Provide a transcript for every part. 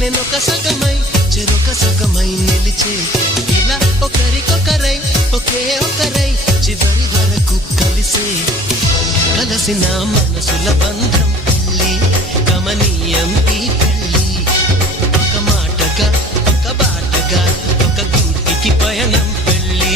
నేనొక సగమై చెరొక సగమై నిలిచే ఇలా ఒకరికొకరై ఒకే ఒకరై చివరి వరకు కలిసే కలసిన మనసుల బంధం పెళ్ళి గమనీయం ఈ పెళ్ళి ఒక మాటగా ఒక బాటగా ఒక గూటికి పయనం పెళ్ళి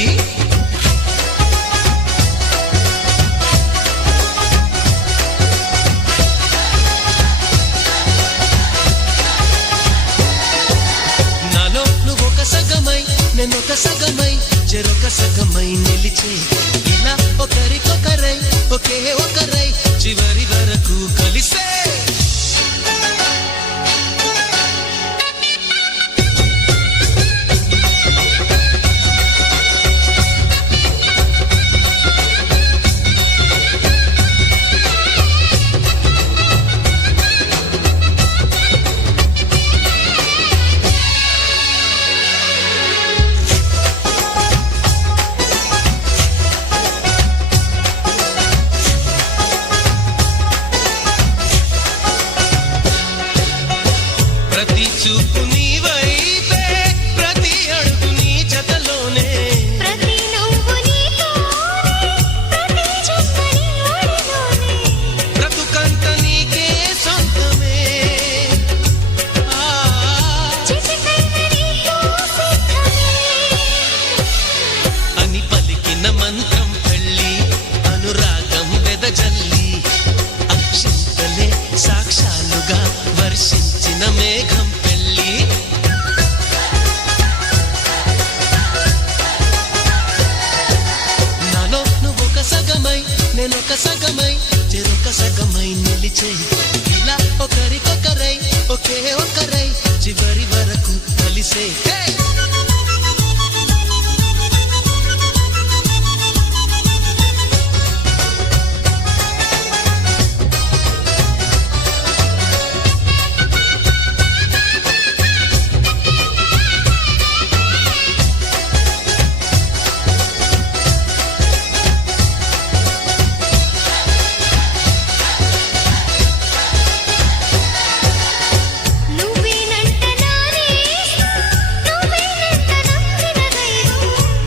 నేనొక సగమై చెరొక సగమై నిలిచే ఇలా ఒకరికొకరై ఒకే ఒకరై చివరి వరకు కలిసే చూపు నీ వైపే ప్రతి అడుగు నీ జతలోనే ప్రతి నవ్వు నీతోనే ప్రతి జన్మని ఒడిలోనే బ్రతుకంత నీకే సొంతమే చిటికైన నీతో సిద్ధమే అని పలికిన మంత్రం పెళ్ళి అనురాగం వెదజల్లి అక్షింతలే సాక్షాలుగా వర్షించిన మేఘం నేనొక సగమై చెరొక సగమై నిలిచే ఇలా ఒకరికొకరై ఒకే ఒకరై చివరి వరకు కలిసే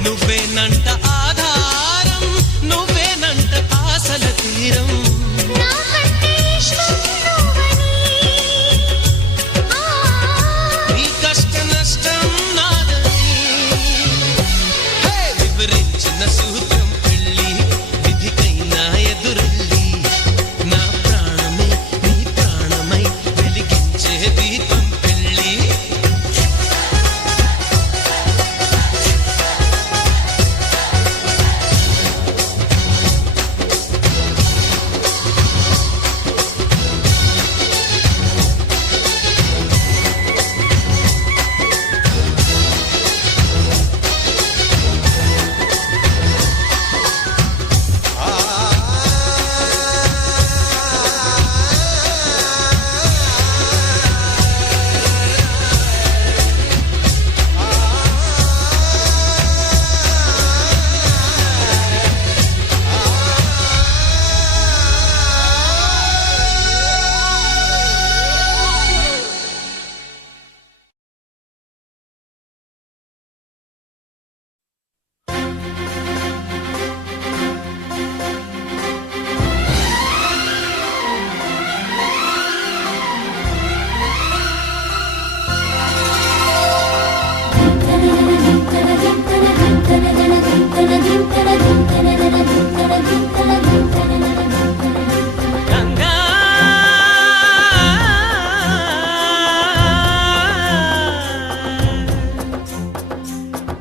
నువ్వేనంట ఆధారం నువ్వేనంట ఆశల తీరం నీ కష్ట నష్టం నాదని వివరించిన సూత్రం పెళ్ళి విధికైనా ఎదురెళ్ళి నా ప్రాణమే నీ ప్రాణమై వెలిగించే దీపం పెళ్ళి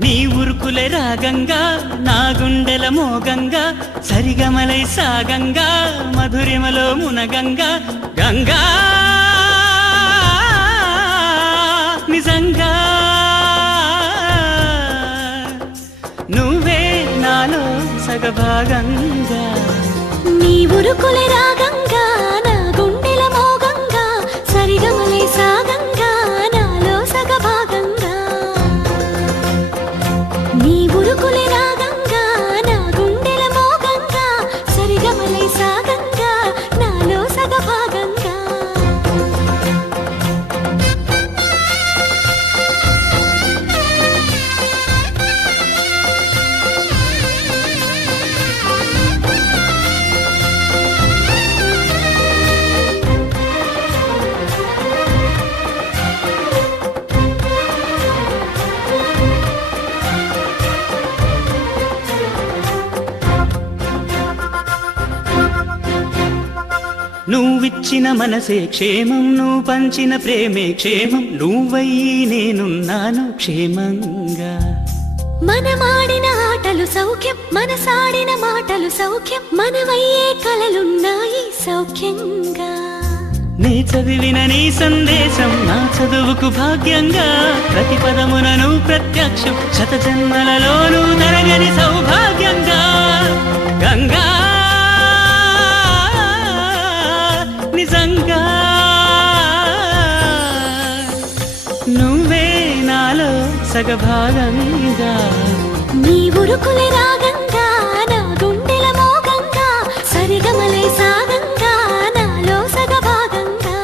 నీ ఉరుకులే రాగంగా నా గుండెల మోగంగా సరిగమలై సాగంగా మధురిమలో మునగంగా గంగా నిజంగా నువ్వే నాలో సగభాగంగా నీ ఉరుకులే రాగంగా నా గుండెల మోగంగా సరిగమలై సాగంగా నాలో సగభాగంగా నీ ఉరుకులే రాగంగా నా గుండెల మోగంగా సరిగమలై సాగంగా నాలో సగభాగంగా నువ్విచ్చిన మనసే క్షేమం, నువ్వు పంచిన ప్రేమే క్షేమం, నువ్వయ్యి నేనున్నాను క్షేమంగా. మనమాడిన ఆటలు సౌఖ్యం, మనసాడిన మాటలు సౌఖ్యం, మనవయ్యే కలలున్నాయి సౌఖ్యంగా. నీ చదివిన నీ సందేశం నా చదువుకు భాగ్యంగా, ప్రతి పదమునను ప్రత్యక్షం, శత జన్మలలోనూ తరగని సౌభాగ్యంగా. గంగా నిజంగా నువ్వే నాలో సగభాగంగా. నీ ఉరుకులే రాగంగా, నా గుండెల మోగంగా, సరిగమలే సాగంగా, నాలో సగభాగంగా.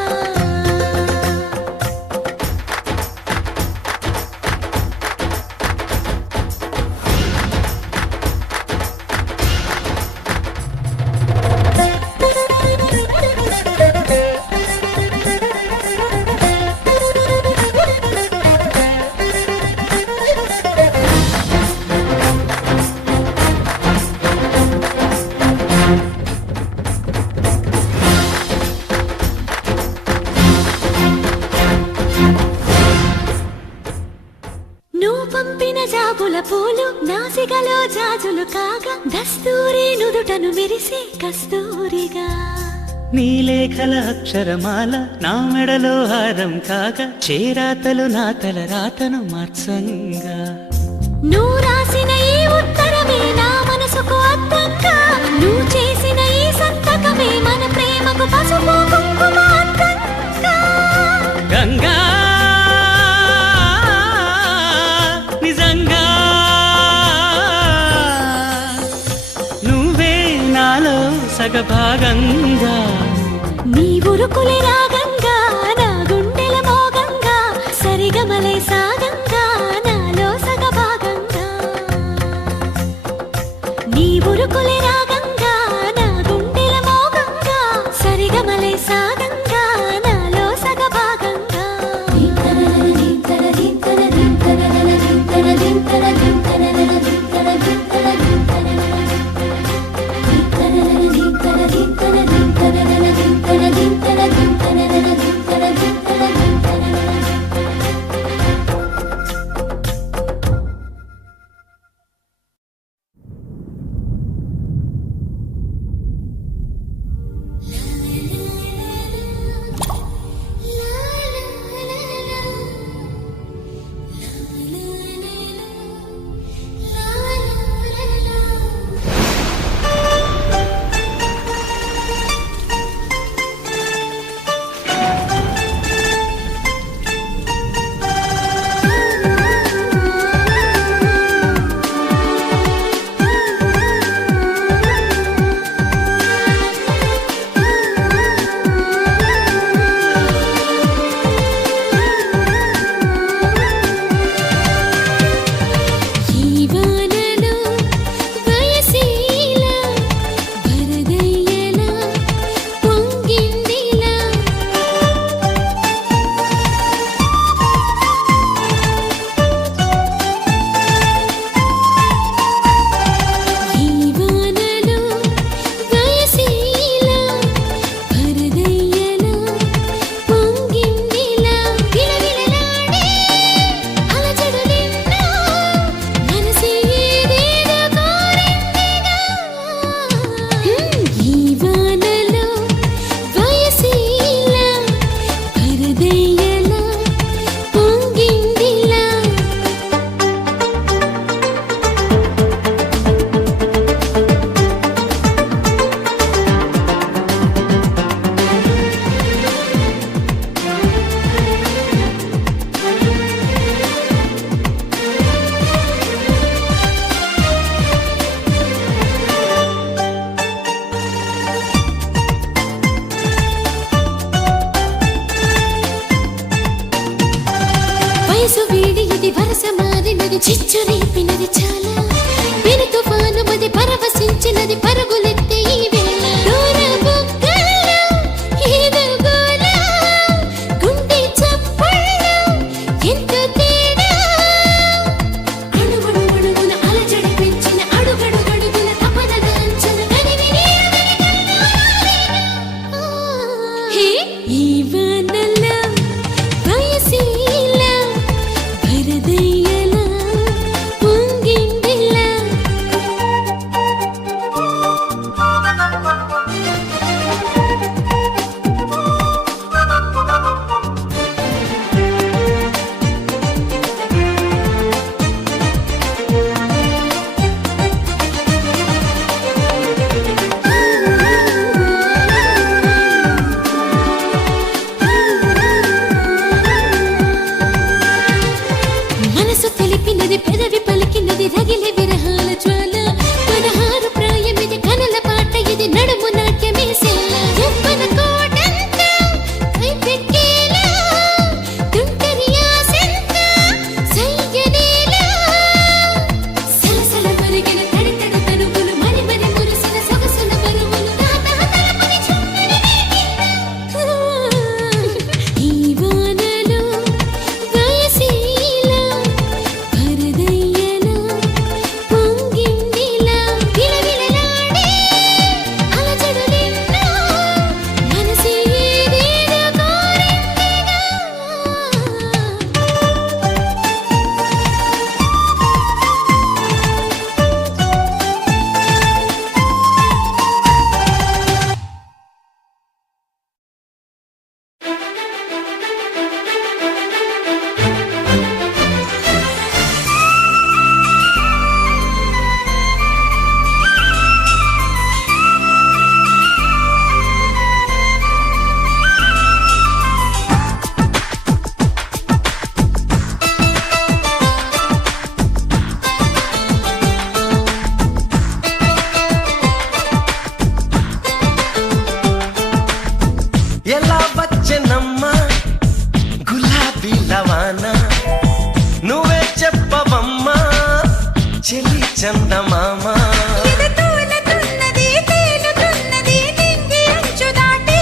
నువ్వు పంపిన జాబుల పూలు నాసికలో జాజులు కాగా, దస్తూరి నుదుటను మెరిసే కస్తూరిగా. నీ లేఖల అక్షరమాల నా మెడలో హారం కాగా, చేరాతలు నా తల రాతను మార్చంగా. నువ్వు రాసిన ఈ ఉత్తరమే నా మనసుకు అర్థంగా, నువ్వు చేసిన ఈ సంతకమే మన ప్రేమకు పసుపు కుంకుమ అర్థంగా. గంగా నిజంగా నువ్వే నాలో సగభాగంగా. నీ ఉరుకులే రాగంగా, నా గుండెల మోగంగా, సరిగమలే సాగంగా, నాలో సగభాగంగా. నీ ఉరుకులే రాగంగా, నా గుండెల మోగంగా, సరిగమలే సాగంగా, నాలో సగభాగంగా. వయసు వీడి ఇది వరస మారినది, చిచ్చు రేపినది చాలా, పెను తుఫాను మది పరవశించినది, పరుగులెత్తే ఈ వేళ. దూర బుగ్గల్లో ఏదో గోల, గుండె చప్పుళ్ళు ఎంతో తేడా, అణువణువణువున అలజడి పెంచిన అడుగడుగడుగున తపనల అంచున కనివి నీడని కన్నా. చందమామ ఇది తూలుతున్నది తేలుతున్నది నింగి అంచు దాటి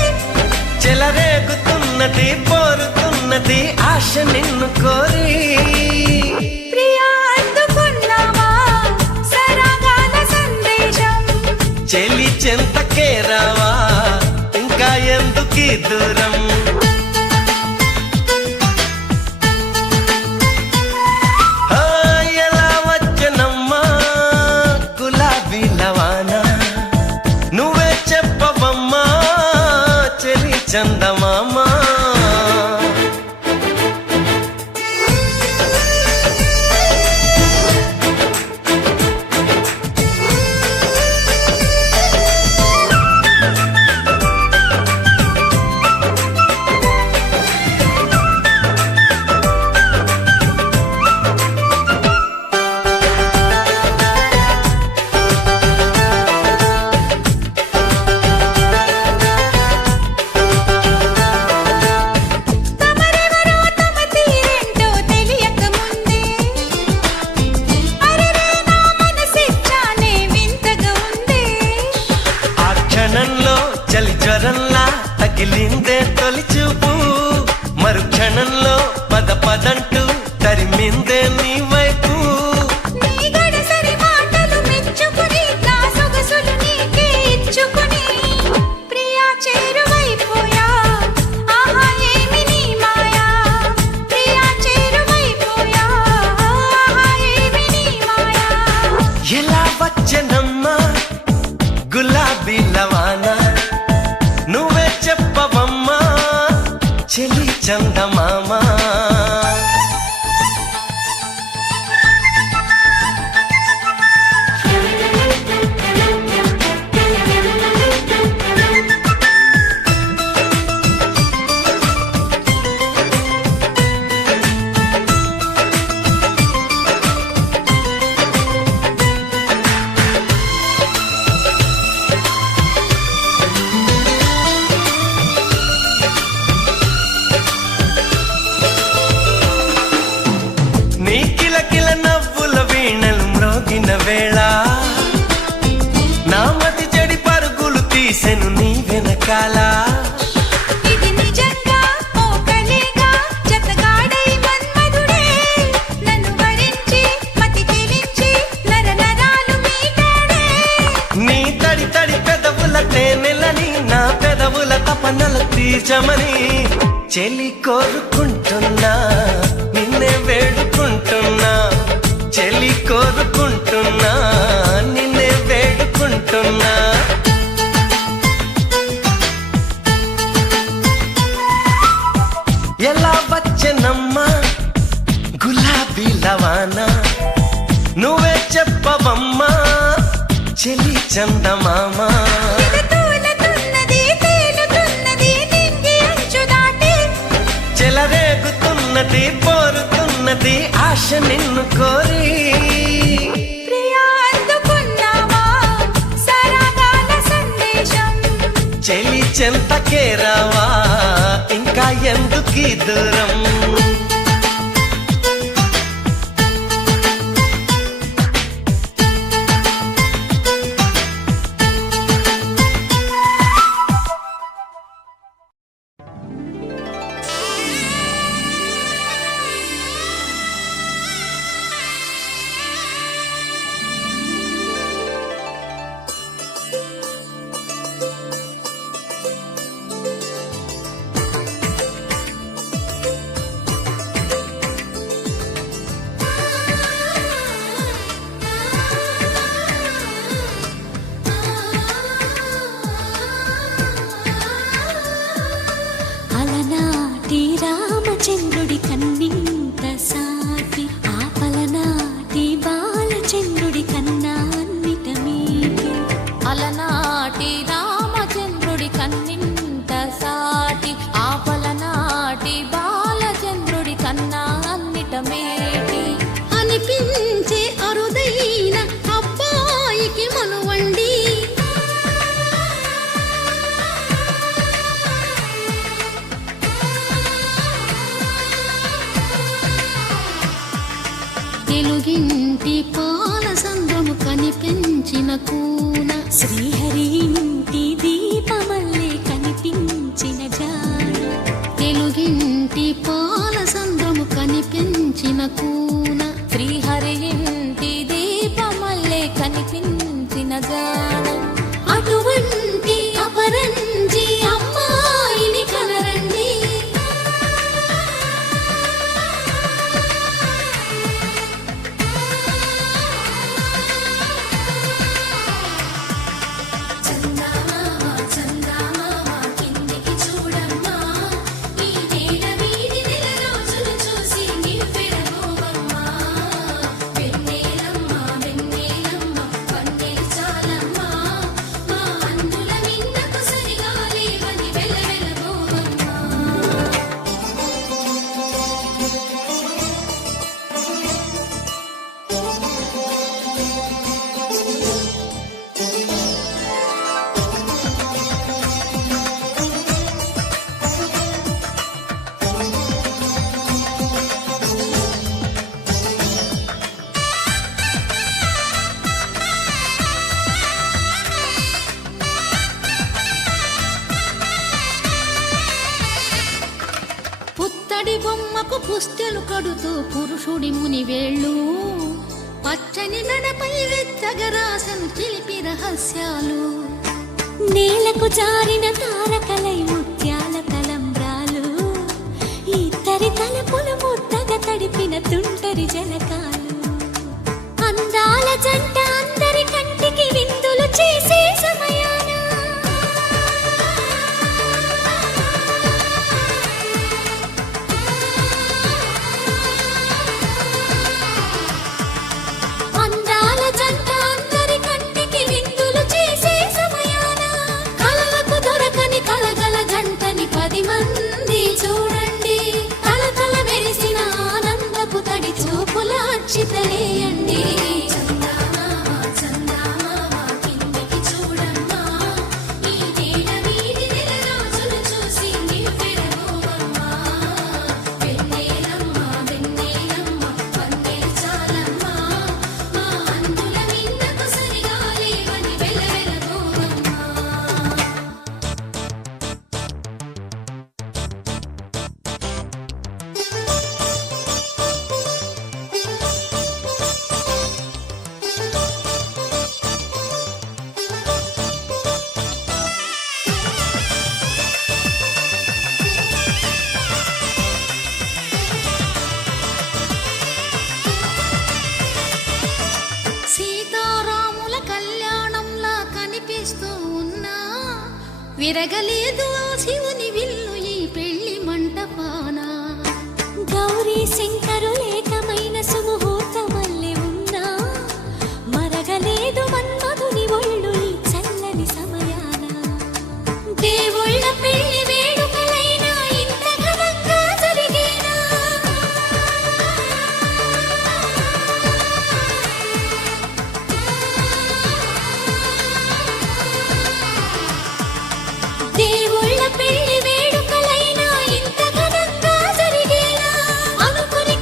చెలరేగుతున్నది పోరుతున్నది ఆశ నిన్ను కోరి ప్రియా అందుకున్నావా సరాగాల సందేశం చెలి చెంతకే రావా ఇంకా ఎందుకీ దూరం ఆ, ఎలా వచ్చనమ్మా గులాబీ లవానా నువ్వే చెప్పవమ్మా చెలి చందమామ తమరెవరో తమ తీరేంటో తెలియక ముందే అరెరే నా మనసిచ్చానే వింతగా ఉందే ఆ క్షణంలో చలి జ్వరంలా తగిలిందే తొలి చూపు మరు క్షణంలో పద పదంటూ తరిమిందే నీ వైపు నీ గడసరి మాటలు మెచ్చుకుని నా సొగసులు నీకే ఇచ్చుకుని ప్రియా చేరువైపోయా ఆహా ఏమి నీ మాయా ప్రియా చేరువైపోయా ఆహా ఏమి నీ మాయా ఎలా వచ్చనమ్మా గులాబీ లవానా నువ్వే చెప్పవమ్మా చెలి చందమామ నీ కిలకిల నవ్వుల వీణలు మ్రోగిన వేళ నా మతి చెడి పరుగులు తీసెను నీ వెనకాల ఇది నిజంగా ఓ కలేగా జతగాడై మన్మధుడే నన్ను వరించి మతి చెలించి నరనరాలు మీటాడే నీ తడి తడి పెదవుల తేనెలని నా పెదవుల తపనల తీర్చమని చెలి కోరుకుంటున్నా నిన్నే వేడుకుంటున్నా చెలి కోరుకుంటున్నా నిన్నే వేడుకుంటున్నా ఎలా వచ్చనమ్మా గులాబీ లవానా నువ్వే చెప్పవమ్మా చెలి చందమామ ఇది తూలుతున్నది తేలుతున్నది నింగి అంచు దాటి చెలరేగుతున్నది పోరుతున్నది ఆశ నిన్ను కోరి ప్రియా అందుకున్నావా సరాగాల సందేశం చెలి చెంతకే రావా ఇంకా ఎందుకీ దూరం అలనాటి రామచంద్రుడి కన్నింత సాటి ఆపలనాటి బాలచంద్రుడి కన్నా అన్నిట మీటి అలనాటి రామచంద్రుడి కన్నింత సాటి ఆపలనాటి బాలచంద్రుడి కన్నా అన్నిట మేటి అనిపించే అరుదైన అబ్బాయికి మనువండి తెలుగింటి పాల సంద్రము కనిపించిన కూన శ్రీహరి ఇంటి దీపమల్లే కనిపించిన జాడ తెలుగింటి పాల సంద్రము కనిపించిన కూన శ్రీహరి ఇంటి దీపమల్లే కనిపించిన జాడ అటువంటి అపరంజి అమ్మాయిని కనరండి పుత్తడి బొమ్మకు పుస్తెలు కడుతూ పురుషుడి ముని వేళ్ళు పచ్చని నడపై వెచ్చగరాసను చిలిపి రహస్యాలు నేలకు జారిన తారకలై ముత్యాల తలంబ్రాలు ఇద్దరి తలపులు ముద్దగా తడిపిన తుంటరి జలకాలు అందాల జంట అందరి కంటికి విందులు చేసే సమయాన అందాల జంట అందరి కంటికి విందులు చేసే సమయాన కలలకు దొరకని కలగల జంటని 10 మంది చూడండి కలకల మెరిసిన ఆనందపు తడి చూపుల అక్షితలేయండి సీతారాముల కళ్యాణంలా కనిపిస్తూ ఉన్నా విరగలేదు ఆ శివుని విల్లు ఈ పెళ్లి మంటపాన గౌరీ శంకరులేకమైన సుముహూర్తమల్లె ఉన్నా మరగలేదు మన్మధుని ఒళ్ళు ఈ చల్లని సమయాన దేవుళ్ళ పెళ్లి వేడుకలైనా ఇంత ఘనంగా జరిగేనా దేవుళ్ళ పెళ్లి వేడుకలైనా ఇంత ఘనంగా జరిగేనా అనుకుని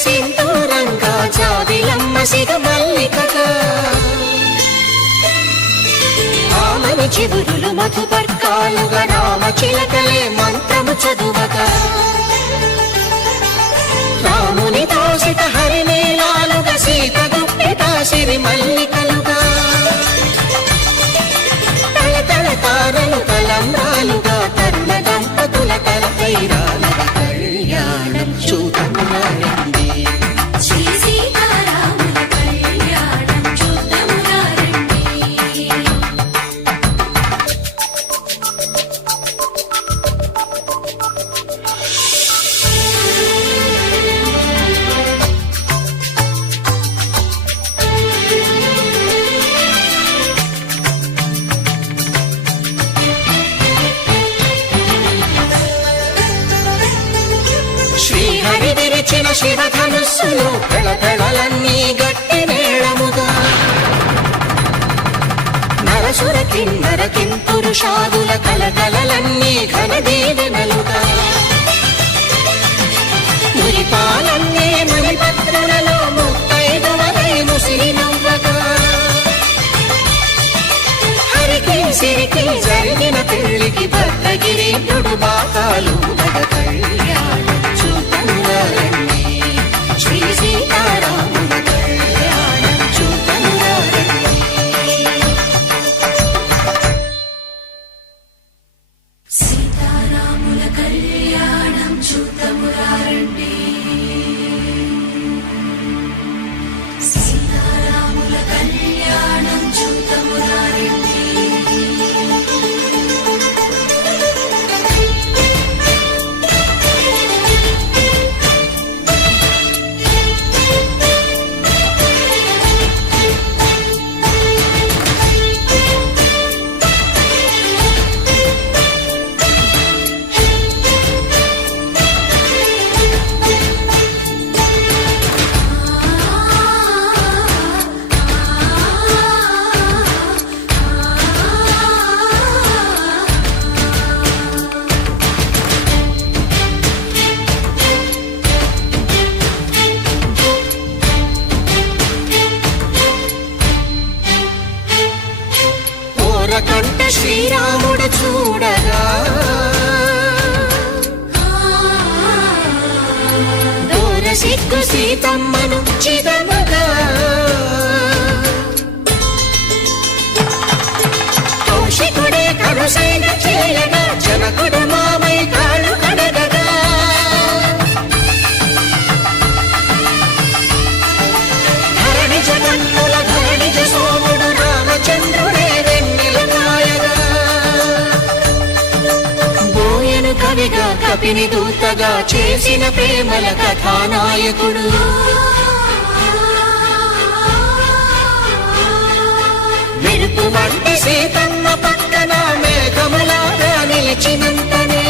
సింధూరంగా జాబిలమ్మ సిగ మల్లికగా ఆమని చివురులు మధుపర్కాలుగా రామ చిలకలే మంత్రము చదువగా రాముని దోసిత హరిమేళాలుగా సీత గుప్పిట సిరి మల్లికలుగా తల తల తారలు తలంబ్రాలుగా తరుణ దంపతుల తలపైరాలుగా కళ్యాణం చూడమురారండి శ్రీ సీతారాముల కళ్యాణం చూద్దామురా రండి. శ్రీహరి విరిచిన శివధనుస్సులు కళకళలన్నీ గట్టి మేళముగా నరసుర కిన్నర కింపురుషాదుల కలకలలన్నీ ఘన దీవెనలుగా మురిపాలన్నీ మణిపత్రులలో ముత్తైదువలై ముసిరి నవ్వగా హరికి సిరికి జరిగిన పెళ్లికి భద్రగిరీంద్రుడు బాకాలు కళ్యాణం చూడమురారండి శ్రీ సీతారాముల కళ్యాణం చూడమురారండి సీతారాముల కళ్యాణం చూద్దామురా రండి. సీతారాముల కళ్యాణం చూద్దామురా రండి. ఓరకంట శ్రీరాముడు చూడగా దూర సిగ్గు సీతమ్మను చిదమగా కౌశికుడే కరుసైన చేయగా జనకుడు మామై కాళ్ళు కడగగా ధరణి జగన్నుల ధరణిజ సోముడు రామచంద్రుడే వెన్నెల నాయగా బోయను కవిగా కపిని దూతగా చేసిన ప్రేమల కథానాయకుడు మెరుపు వంటి సీతమ్మ పక్కన మేఘములాగా నిలిచినంతనే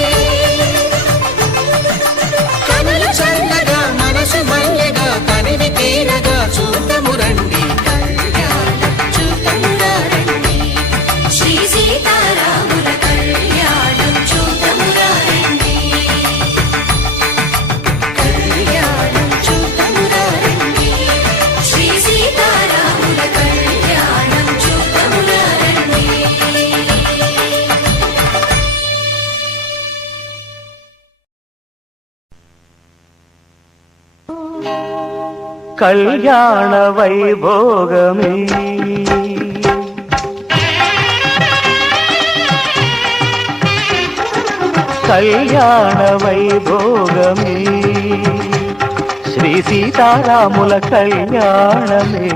కనులు చల్లగా మనసు మల్లెగా తనివి తీరగా చూడమురండి కళ్యాణం చూడమురా రండి శ్రీ సీతారాముల కళ్యాణం చూద్దామురా రండి. కళ్యాణం చూడమురా రండి శ్రీ సీతారాముల కళ్యాణం చూద్దామురా రండి. కళ్యాణ వైభోగమే కళ్యాణ వైభోగమే శ్రీ సీతారాముల కళ్యాణమే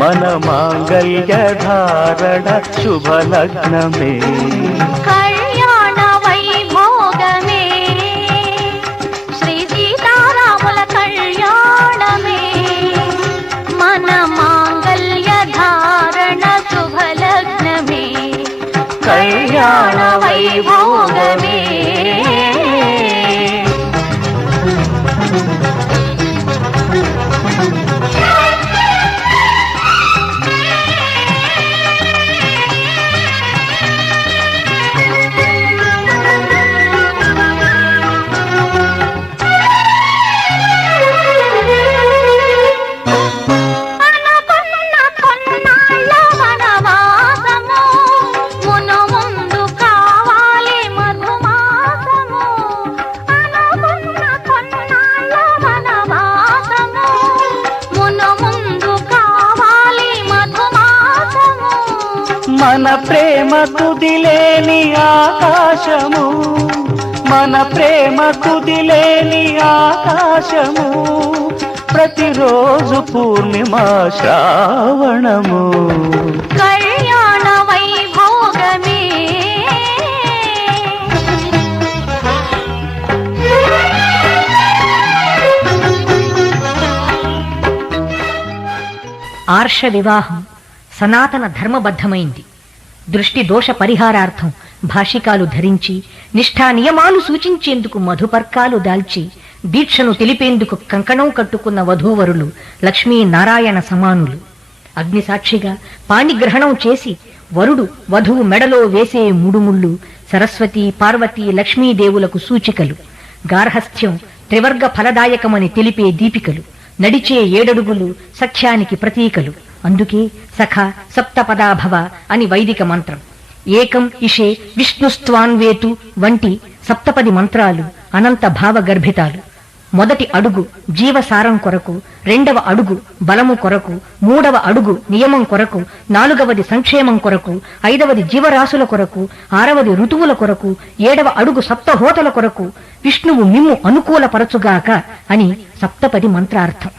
మన మాంగళ్య ధారణ శుభలగ్నమే కళ్యాణ వైభోగమే శ్రీ సీతారాముల కళ్యాణమే మన మాంగళ్య ధారణ శుభలగ్నమే కళ్యాణ వైభోగమే మన ప్రేమ తుదిలేని ఆకాశము, మన ప్రేమ తుదిలేని ఆకాశము, ప్రతిరోజు పూర్ణిమ శ్రావణము. కళ్యాణ వైభోగమే ఆర్ష వివాహం సనాతన ధర్మబద్ధమైంది. దృష్టి దోష పరిహారార్థం భాషికాలు ధరించి, నిష్ఠా నియమాలు సూచించేందుకు మధుపర్కాలు దాల్చి, దీక్షను తెలిపేందుకు కంకణం కట్టుకున్న వధూవరులు లక్ష్మీనారాయణ సమానులు. అగ్నిసాక్షిగా పాణిగ్రహణం చేసి వరుడు వధువు మెడలో వేసే ముడుముళ్ళు సరస్వతి పార్వతీ లక్ష్మీదేవులకు సూచికలు. గార్హస్థ్యం త్రివర్గ ఫలదాయకమని తెలిపే దీపికలు. నడిచే 7 అడుగులు సఖ్యానికి ప్రతీకలు. అందుకే సఖ సప్తపదాభవ అని వైదిక మంత్రం. ఏకం ఇషే విష్ణుస్త్వాన్వేతు వంటి సప్తపది మంత్రాలు అనంత భావ గర్భితాలు. మొదటి అడుగు జీవసారం కొరకు, 2వ అడుగు బలము కొరకు, 3వ అడుగు నియమం కొరకు, 4వది సంక్షేమం కొరకు, 5వది జీవరాశుల కొరకు, 6వది ఋతువుల కొరకు, 7వ అడుగు సప్తహోతల కొరకు, విష్ణువు మిమ్ము అనుకూలపరచుగాక అని సప్తపది మంత్రార్థం.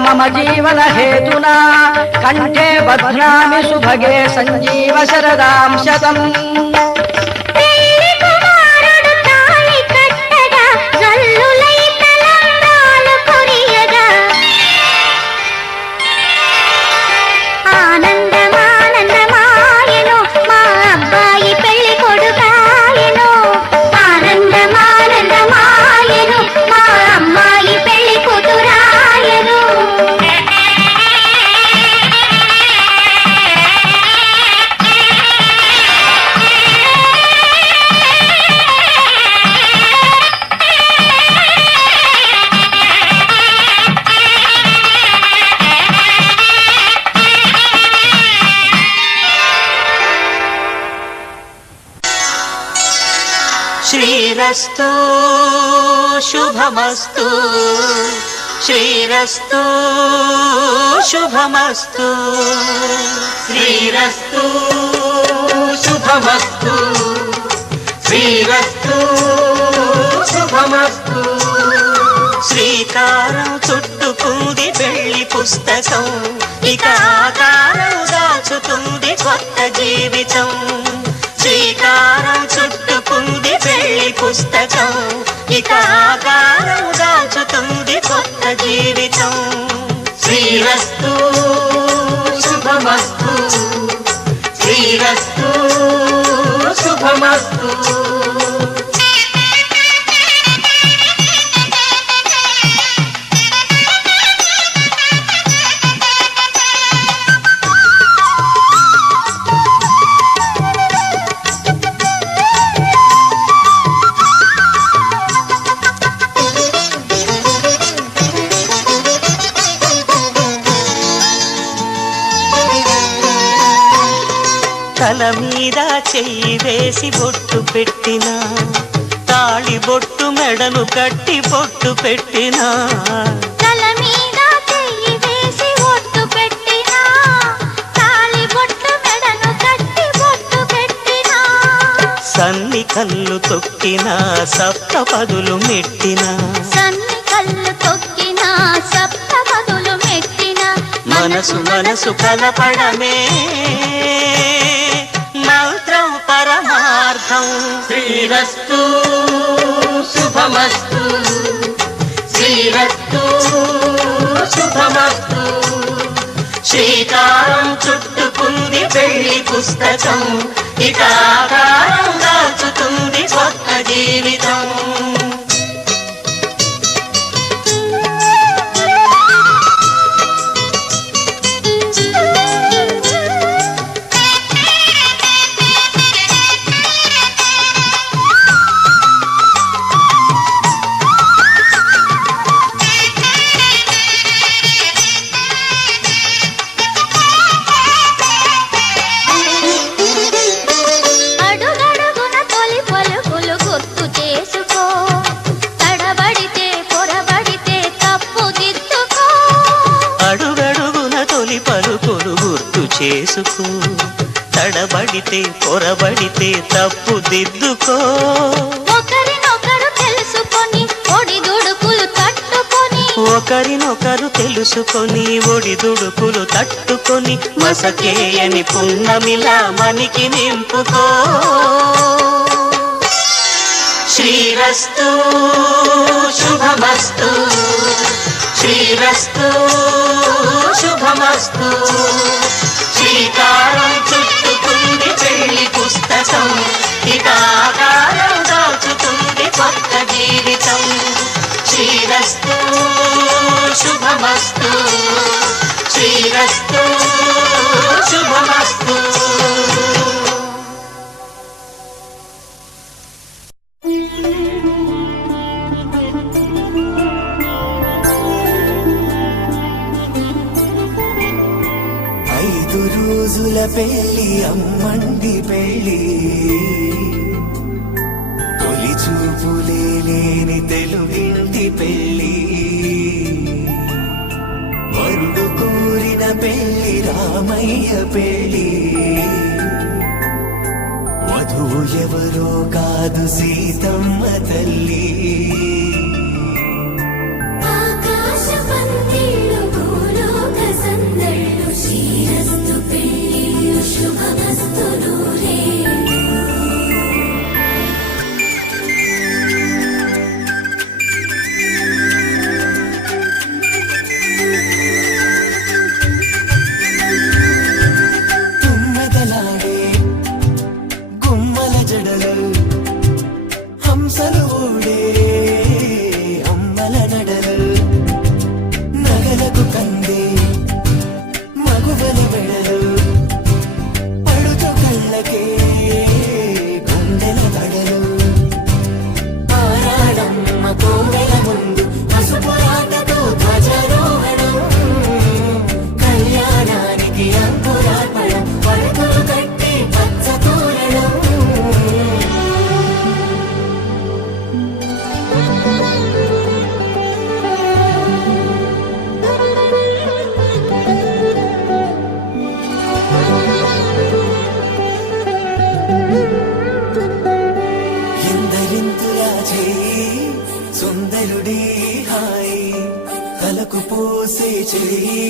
मम जीवन हेतुना कंठे बध्नामि सुभगे संजीव शरदां शतम् శ్రీరస్తు శుభమస్తు శ్రీరస్తు శుభమస్తు శ్రీరస్తు శుభమస్తు శ్రీరస్తు శుభమస్తు శ్రీకారం చుట్టుకుంది వెళ్ళి పుస్తకం ఇక ఆకారం దాచుతుంది కొత్త జీవితం శ్రీకారం చుట్టుకుంది వెళ్ళి పుస్తకం ఇక ఆకారం దాచుతుంది కొత్త జీవితం శ్రీరస్తు శుభమస్తు శ్రీరస్తు శుభమస్తు తల మీద చెయ్యి వేసి బొట్టు పెట్టినా తాళి బొట్టు మెడను కట్టి బొట్టు పెట్టినా తల మీద చెయ్యి వేసి ఒట్టు పెట్టినా తాళి బొట్టు మెడను కట్టి బొట్టు పెట్టినా సన్ని కళ్ళు తొక్కినా సప్త పదులు మెట్టినా సన్ని కళ్ళు తొక్కినా సప్త పదులు మెట్టినా మనసు మనసు కలపడమే మంత్రం పరమార్థం శ్రీరస్తు శుభమస్తు శ్రీరస్తు శుభమస్తు శ్రీకారం చుట్టుకుంది వెళ్ళి పుస్తకం ఇక ఆకారం దాచుతుంది కొత్త జీవితం అడుగడుగున తొలి పలుకులు గుర్తు చేసుకో తడబడితే పొరబడితే తప్పు దిద్దుకో అడుగడుగున తొలి పలుకులు గుర్తు చేసుకో తడబడితే పొరబడితే తప్పు దిద్దుకో ఒకరినొకరు తెలుసుకొని ఒడిదుడుకులు తట్టుకొని ఒకరినొకరు తెలుసుకొని ఒడిదుడుకులు తట్టుకొని మసకేయని పున్నమిలా మనికి నింపుకో శ్రీరస్తు శుభమస్తు శ్రీరస్తు శుభమస్తు శ్రీకారం చుట్టుకుంది వెళ్ళి పుస్తకం ఇక ఆకారం దాచుతుంది కొత్త జీవితం శ్రీరస్తు శుభమస్తు శ్రీరస్తు శుభమస్తు ఐదు రోజుల పెళ్లి అమ్మండి పెళ్లి తొలి చూపులే లేని తెలుగింటి పెళ్లి వరుడు కోరిన పెళ్లి రామయ్య పెళ్లి వధువు ఎవరో కాదు సీతమ్మ తల్లి ఆకాశ పందిళ్ళు భూలోక సందళ్ళు శ్రీరస్తు పెళ్ళిళ్ళు శుభమస్తు నూరేళ్ళు తుమ్మెదలాడే గుమ్మల జడలు హంసలు ఊడే తలకు పోసే చెయ్యి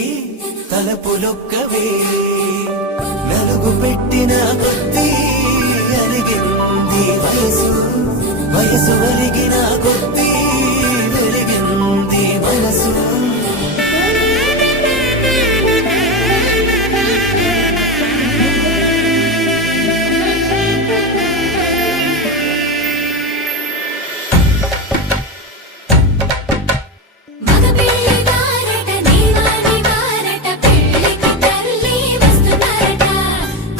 తలపులొక్కవే నలుగు పెట్టిన కొద్దీ అలిగింది వయసు వయసు ఒలిగిన కొద్దీ వెలిగింది మనసు మగ పెళ్లి గారట నీవాని వారట పెళ్లికి తల్లి వస్తున్నారట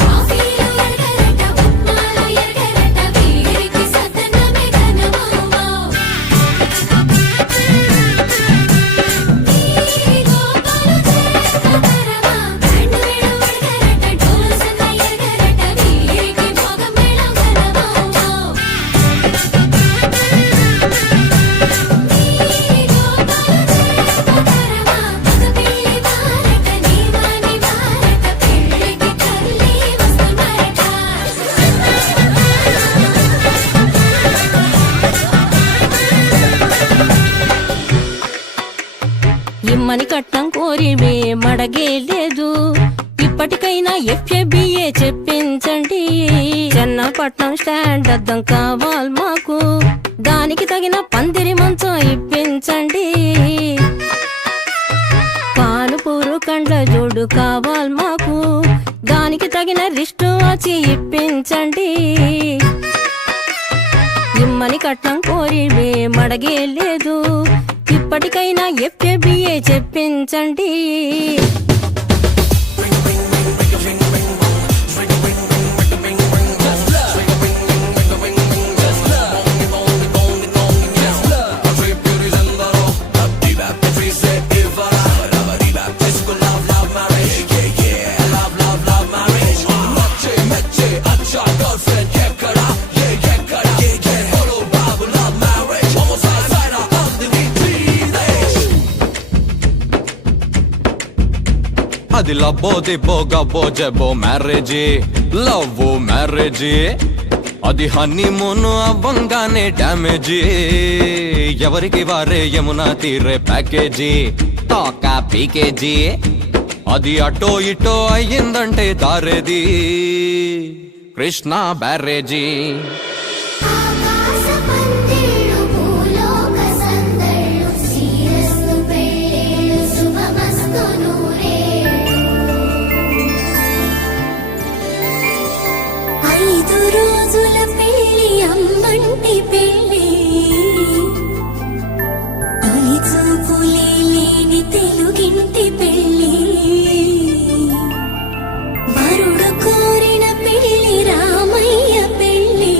కాఫీలు ఎరగరట ఉప్మాలు ఎరగరట వీరికి సతనమే ఘనమౌమౌ ఈ గోపాలు చేస్తరమా రెండు వేడు ఎరగరట డోలు సన్న ఎరగరట వీరికి మోగమేళం ఘనమౌమౌ ఇమ్మని కట్నం కోరి మడగే లేదు ఇప్పటికైనా ఎఫ్ఏబిఏ చెప్పించండి చెన్నపట్నం స్టాండ్ అద్దం కావాలి మాకు దానికి తగిన పందిరి మంచం ఇప్పించండి పానుపూరు కండ్ల జోడు కావాలి మాకు దానికి తగిన రిస్టు వచ్చి ఇప్పించండి ఇమ్మని కట్నం కోరి మడగే లేదు ఇప్పటికైనా ఎఫ్ఏబిఏ చెప్పించండి అది లబ్బో దిబ్బో గబ్బో జబ్బో మ్యారేజీ లవ్ మ్యారేజీ అది హనీమూన్ అవ్వంగానే డ్యామేజీ ఎవరికి వారే యమునా తీరే ప్యాకేజీ తాకా పీకేజీ అది అటో ఇటో అయ్యిందంటే దారేది కృష్ణా బ్యారేజీ ఆకాశ పందిళ్ళు భూలోక సందళ్ళు శ్రీరస్తు పెళ్ళిళ్ళు శుభమస్తు నూరేళ్ళు 5 రోజుల పెళ్లి అమ్మంటి పెళ్లి తొలి చూపులే లేని తెలుగింటి పెళ్లి వరుడు కోరిన పెళ్లి రామయ్య పెళ్లి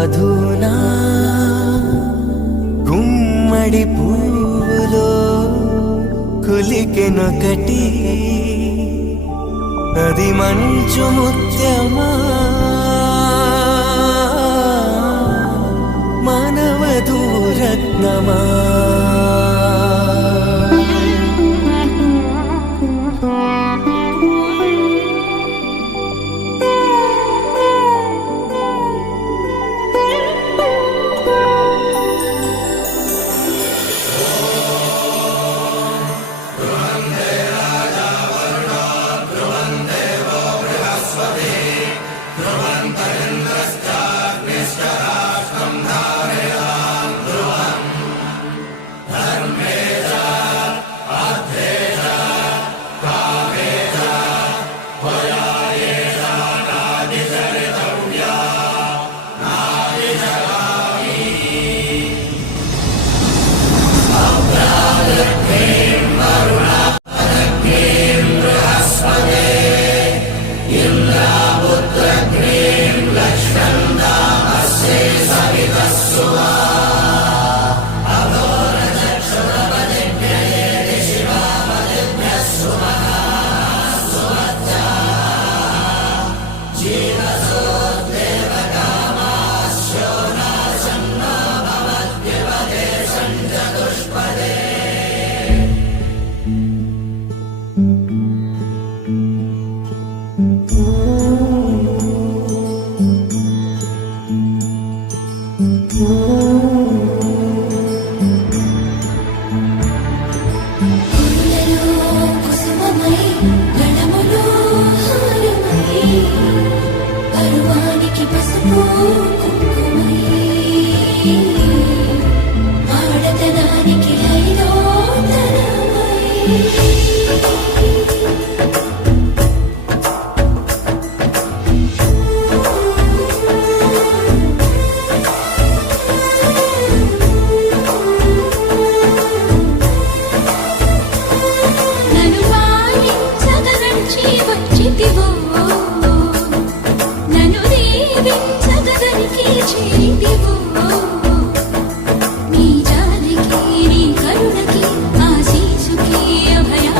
వధూనా గుమ్మడి పూలో కులికెనొకటి అది మంచు ముత్యమా మానవధూరత్నమా నీ జాలికి నీ కరుణకి ఆశీసుకి అభయా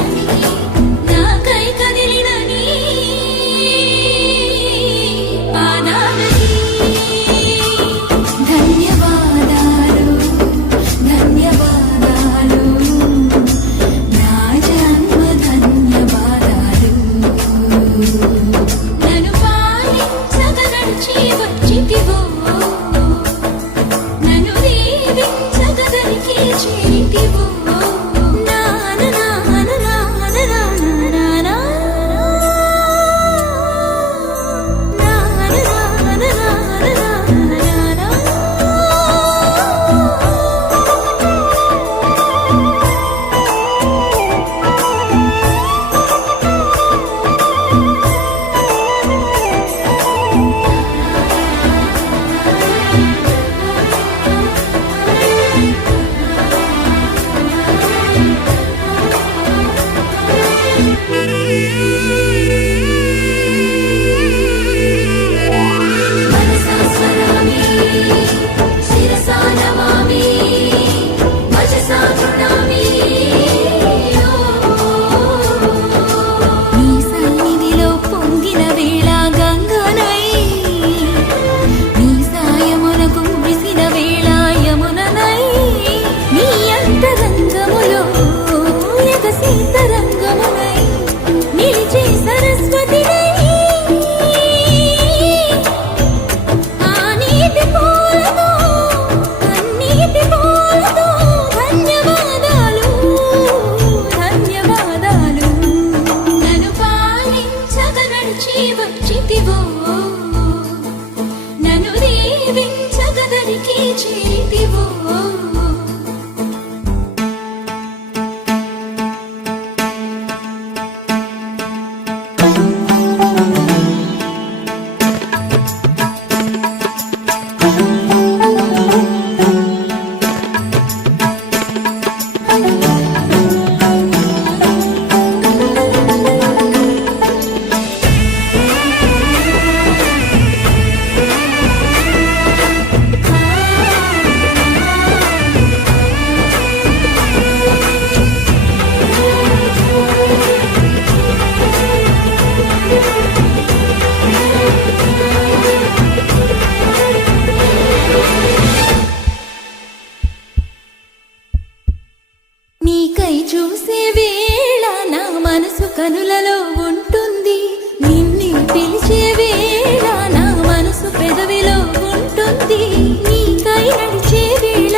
చూసే వేళ నా మనసు కనులలో ఉంటుంది, నిన్నే పిలిచే వేళ నా మనసు పెదవిలో ఉంటుంది, నీకై నడిచే వేళ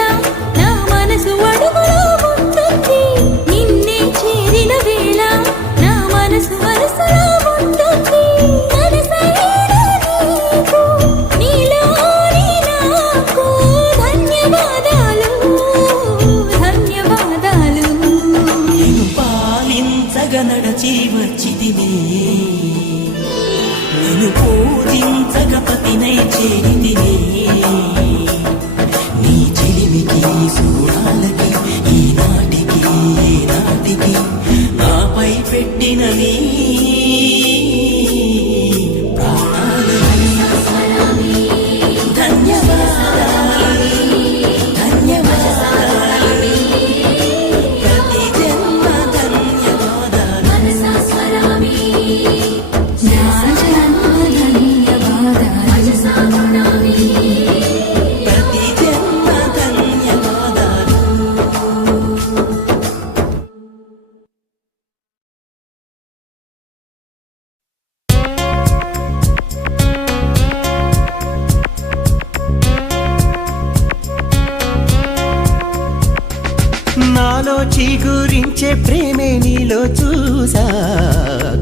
నా మనసు అడుగులో ఉంటుంది, నిన్నే చేరిన వేళ నా మనసు వరసలో ఉంటుంది. మనసైన నీకు, నీలోని నాకు ధన్యవాదాలు, ధన్యవాదాలు. నేను పాలించగ నడచి వచ్చితినే, నేను పూజించగ పతినై చేరితినే, నీ చెలిమికి సూడాలకి ఈనాటికి ఏనాటికి నాపై పెట్టిన నీ ప్రాణాలని ధన్యవాదాలు, ధన్యవాదాలు, ప్రతి జన్మ ధన్యవాదాలు, ప్రతి జన్మ ధన్యవాదాలు. నాలో చిగురించే ప్రేమే నీలో చూసా,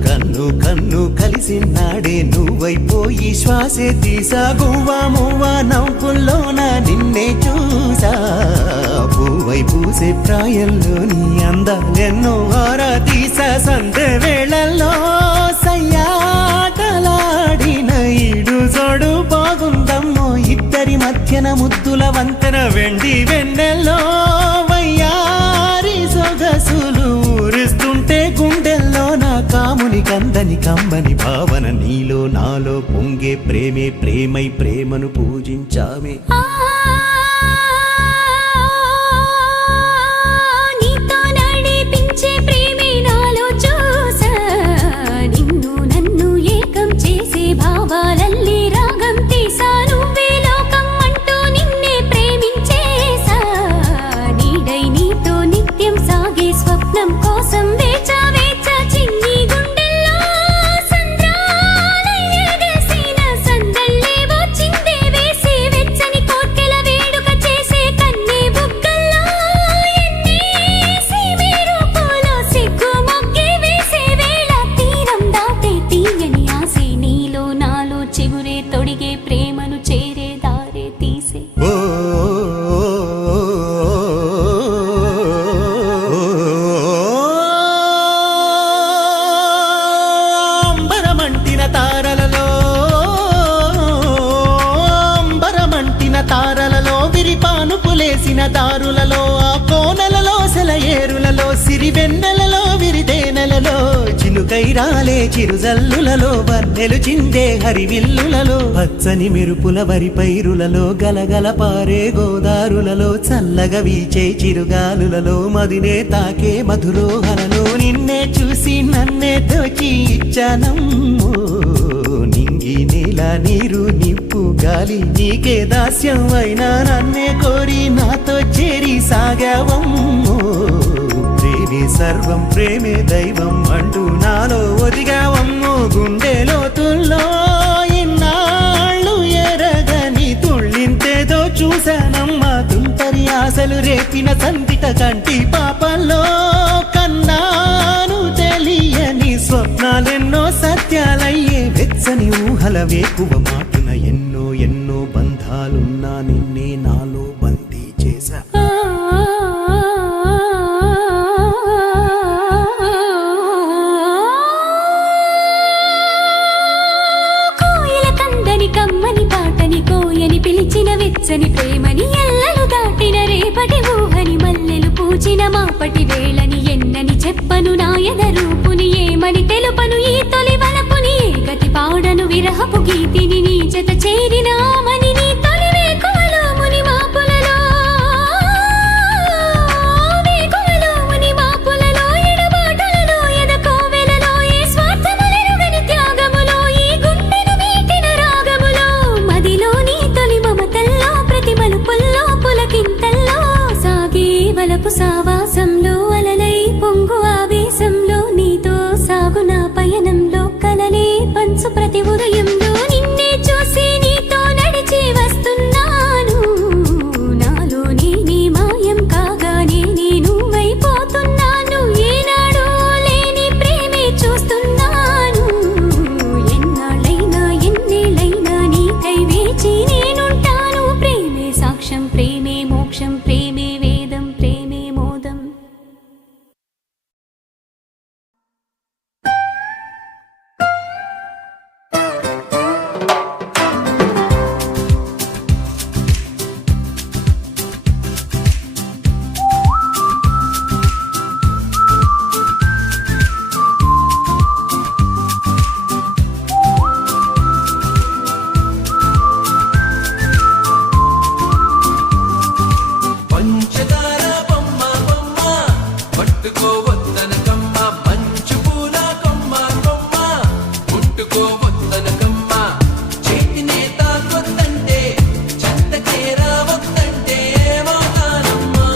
కన్ను కన్ను కలిసి నాడే నువ్వైపోయి శ్వాసే తీసా, గువ్వా మువ్వా నవ్వుల్లోన నిన్నే చూసా, పువ్వై పూసే ప్రాయంలోని అందాలెన్నో ఆరా తీసా, సందె వేళల్లో సయ్యాటలాడిన ఈడు జోడు బాగుందమ్మో, ఇద్దరి మధ్యన ముద్దుల వంతెన వెండి వెన్నెల్లో వయ్యారి సొగసులు ఊరిస్తుంటే గుండెల్లో నా కాముని కందని కమ్మని భావన, నీలో నాలో పొంగే ప్రేమే ప్రేమై ప్రేమను పూజించామే. నీతో నడిపించే ప్రేమే నాలో చూసా, నిన్ను నన్ను ఏకం చేసే భావాలల్లి రాగం తీసా, నువ్వే లోకం అంటూ నిన్నే ప్రేమించేసా, నీడై నీతో నిత్యం సాగే స్వప్నం కోసం వేచా వేచా, చిన్ని గుండెల్లో సంద్రాలై ఎగసిన సందల్లేవో చిందే వేసి, వెచ్చని కోర్కెల వేడుక చేసే కన్నే బుగ్గల్లో ఎన్నేసి మెరుపులో సిగ్గు మొగ్గే వేసే వేళ, తీరం దాటే తీయని ఆసే, నీలో నాలో చిగురే తొడిగే ప్రేమను చేరే దారే తీసే. ఓ అంబరమంటిన తారలలో, అంబరమంటిన తారలలో, విరిపానుపులేసిన దారులలో, ఆ కోనలలో సెలయేరులలో, సిరివెన్నెలలో విరిదేనెలలో, చినుకై రాలే చిరుజల్లులలో, వన్నెలు చిందే హరివిల్లులలో, పచ్చని మెరుపుల వరి పైరులలో, గలగల పారే గోదారులలో, చల్లగా వీచే చిరుగాలులలో, మదినే తాకే మధురోహలలో, నిన్నే చూసి నన్నే దోచి ఇచ్చానమ్మో, నింగి నేల నీరు నిప్పు గాలి నీకే దాస్యం అయినా నన్నే కోరి నాతో చేరి సాగావమ్మో, ప్రేమే సర్వం ప్రేమే దైవం అంటూ నాలో ఒదిగావమ్మో, గుండె లోతుల్లో ఇన్నాళ్ళు ఎరగని తుళ్ళింతేదో చూశానమ్మా, తుంటరి ఆశలు రేపిన సందిట కంటి పాపల్లో కన్నాను తెలియని స్వప్నాలెన్నో సత్యాలయ్యే, వెచ్చని ఊహల వేకువ మాటున ఎన్నో ఎన్నో బంధాలున్నా నిన్నే నాలో బందీ చేశా. కోయిల కందని కమ్మని పాటని కోయని పిలిచిన వెచ్చని ప్రేమని, ఎల్లలు దాటిన రేపటి ఊహని, మల్లెలు పూచిన మాపటి వేళని, ఎన్నని చెప్పను నాయన రూపుని, ఏమని తెలుపను ఈ తొలి వలపుని, ఏ గతి పాడను విరహపు గీతిని, నీ జత చేరిన ఆమని, నీ తొలి వేకువలో ముని మాపులలో, వేకువలో ముని మాపులలో, ఎడబాటులలో ఎద కోవెలలో, ఏ స్వార్థములెరుగని త్యాగములో, ఈ గుండెను మీటిన రాగములో, మదిలో నీ తొలి మమతల్లో, ప్రతి మలుపుల్లో పులకింతల్లో, సాగే వలపు సావాసంలో అలలైపో ముట్టుకోవద్దనకమ్మ మంచు పూల కొమ్మ కొమ్మ ముట్టుకోవద్దనకమ్మ చేతినే తాకొద్దంటే చెంతకే రావద్దంటే ఏమవుతానమ్మా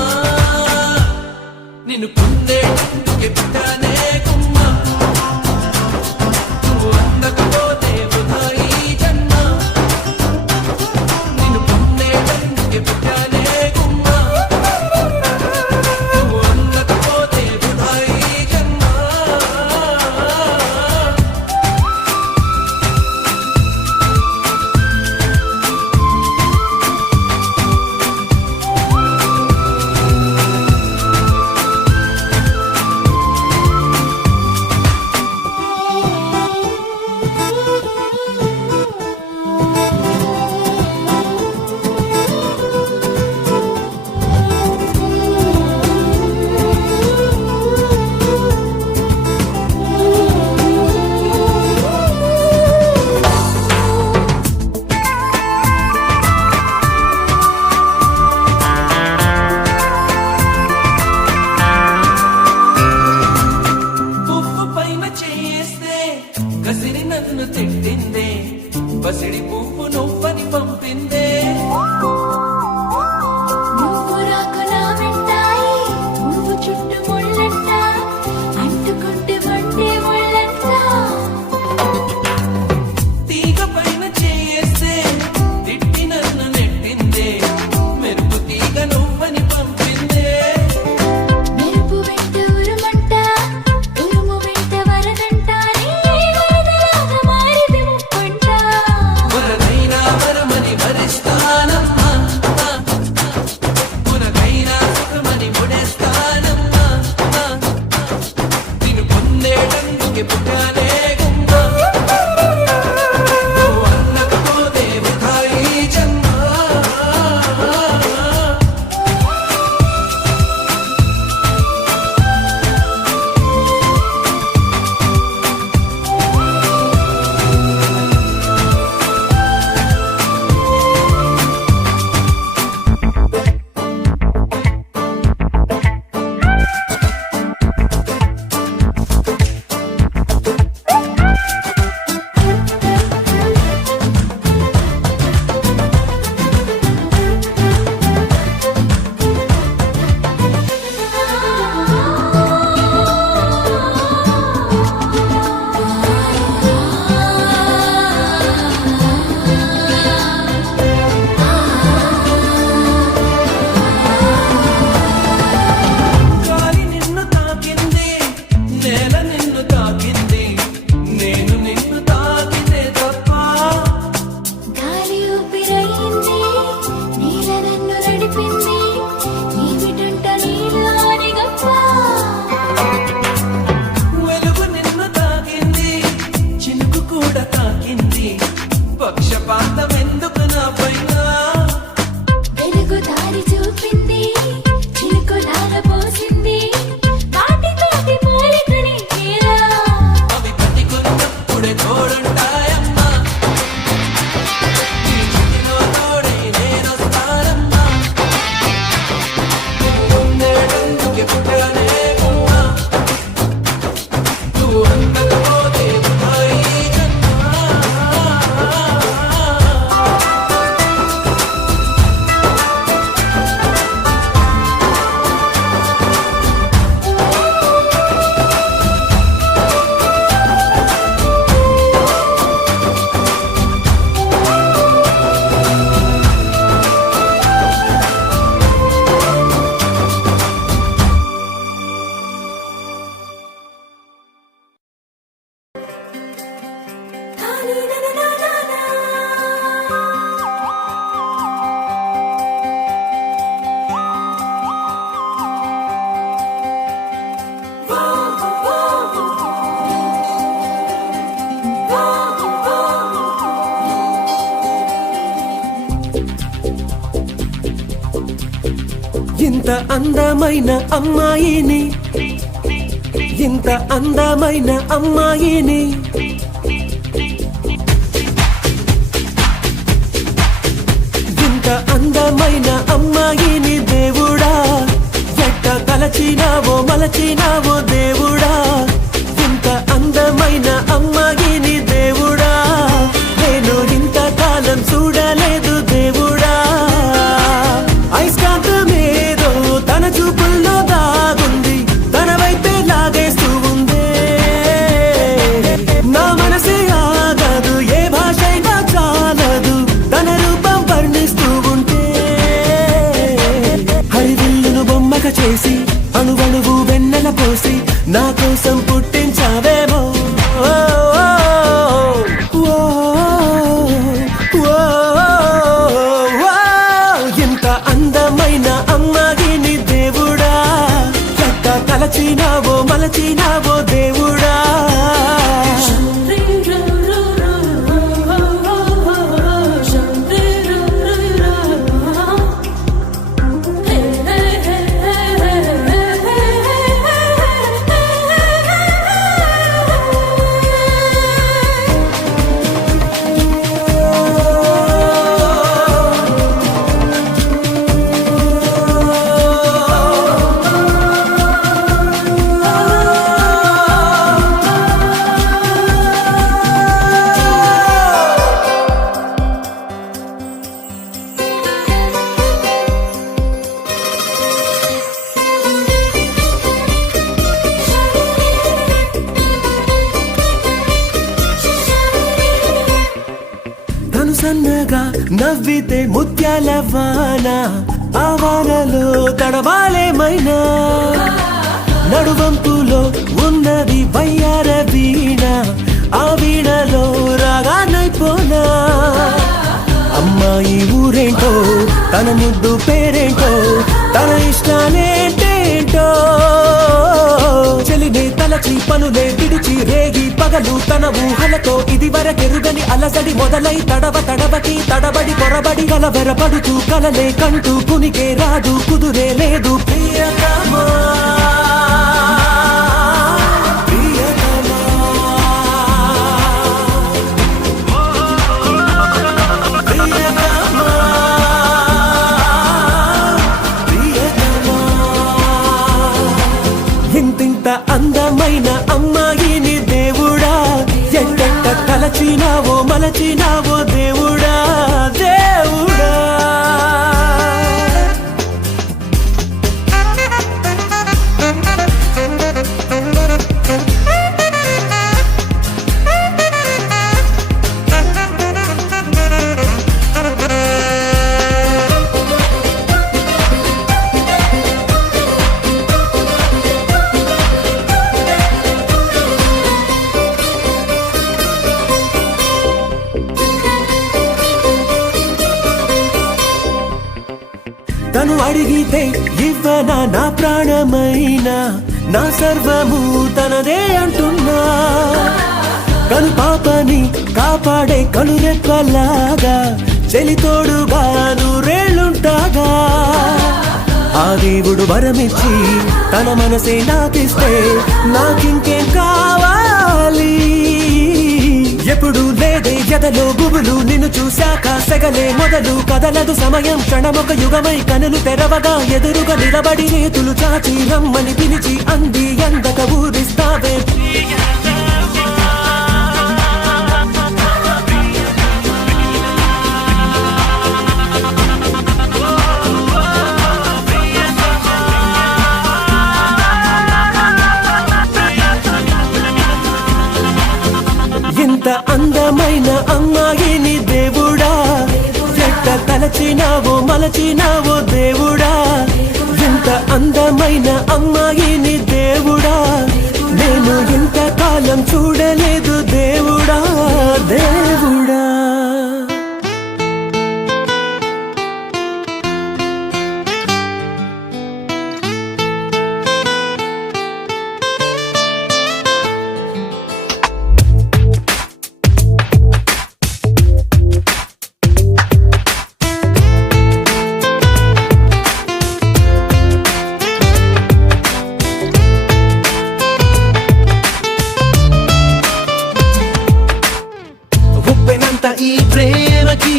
నిన్ను పొందేటందుకే పుట్టానే గుమ్మ నువ్వు అందకపోతే వృధా ఈ జన్మ నిన్ను పొందేటందుకే పుట్టానే గుమ్మ నువ్వు అందకపోతే వృధా ఈ జన్మ పువ్వు పైన చేస్తే కసిరి నన్ను తిట్టిందే బసిడి పువ్వు నువ్వని పంపిందే నువ్వు రాకు నా వెంటాయి నువ్వు చుట్టూ ముళ్ళంట అంటుకుంటే మండే ముళ్ళంట తీగ పైన చేస్తే తిట్టి నన్ను నెట్టిందే మెరుపు తీగ నువ్వని పంపిందే మెరుపు వెంట ఉరుమంట ఉరుము వెంట వరదంట నీ వరదలాగా మారిది ముప్పంట వరదైనా వరమని వరిస్తానమ్మా పునకైనా సుఖమని ముడేస్తానమ్మా నిన్ను పొందేటందుకే పుట్టానే గుమ్మ నువ్వు అన్నకపోతే వృధా ఈ జన్మ గాలి నిన్ను తాకింది నేల నిన్ను తాకింది నేను నిన్ను తాకితే తప్ప గాలి ఊపిరయింది నీల నన్ను నడిపింది ఏమిటంట నీలోని గొప్ప వెలుగు నిన్ను తాకింది చినుకు కూడా తాకింది పక్షపాతం ఎందుకు నా పైన వెలుగు దారి చూపింది చిలుకులాగ పోసింది వాటితోటి పోలికని తీరా అవి పట్టుకున్నప్పుడే తోడుంటాయమ్మా నీ చితిలో తోడై నేనొస్తానమ్మా నువ్వు ఉండేటందుకే పుట్టానే గుమ్మ నువ్వు అందకపోతే వృధా ఈ జన్మ ఇంత అందమైన అమ్మాయిని ఇంత అందమైన అమ్మాయిని ఇంత అందమైన అమ్మాయిని దేవుడా ఎట్ట కల తలచినావో మలచినావో దేవుడా ఇంత అందమైన అమ్మాయిని దేవుడా నేను ఇంతకాలం చూడలేదు దేవుడా ఐస్కాంతమేదో తన చూపుల్లో దాగుంది తన వైపే లాగేస్తూ ఉందే నా మనసే ఆగదు ఏ భాష అయినా చాలదు తన రూపం వర్ణిస్తూ ఉంటే హరివిల్లును బొమ్మక చేసి అణువణువు వెన్నెల పోసి నా కోసం పుట్టించావేమో ఎంత అందమైన అమ్మాయిని దేవుడా ఎట్ట తలచినావో మలచినావో దేవుడా సన్నగా నవ్వితే ముత్యాల వాన ఆ వానలో తడవాలేమైనా నడువంపులో ఉన్నది వయ్యార వీణ ఆ వీణలో రాగానైపోనా అమ్మాయి ఊరేంటో తన ముద్దు పేరేంటో తన ఇష్టాలేంటేంటో చెలినే తలచి పనులే విడిచి రేగి పగలు తన ఊహలతో ఇది వరకెరుగని అలసడి మొదలై తడబకి తడబడి పొరబడి కలవెరపడుతూ కలలే కంటూ కునికే రాదు కుదురే లేదు ప్రియతమా ఇంతింత అందమైన అమ్మాయిని దేవుడా ఎట్టెట్ట తలచినావో మలచినావో దేవుడా దేవుడా తను అడిగితే ఇవ్వనా నా ప్రాణమైన నా సర్వము తనదే అంటున్నా కను పాపని కాపాడే కనురెప్పలాగా చెలితోడుగా నూరేళ్ళుంటాగా ఆ దేవుడు వరమిచ్చి తన మనసే నాకిస్తే నాకింకేం కావాలి ఎప్పుడు లేదే ఎదలో గుబులు నిన్ను చూశాక సెగలే మొదలు కదలదు సమయం క్షణమొక యుగమై కనులు తెరవగా ఎదురుగా నిలబడి చేతులు చాచి రమ్మని పిలిచి అంది అందక ఊరిస్తావే ఇంత అందమైన అమ్మాయిని దేవుడా ఎట్ట తలచినావో మలచినావో దేవుడా ఇంత అందమైన అమ్మాయిని దేవుడా నేను ఇంతకాలం చూడలేదు దేవుడా దేవుడా ఈ ప్రేమకి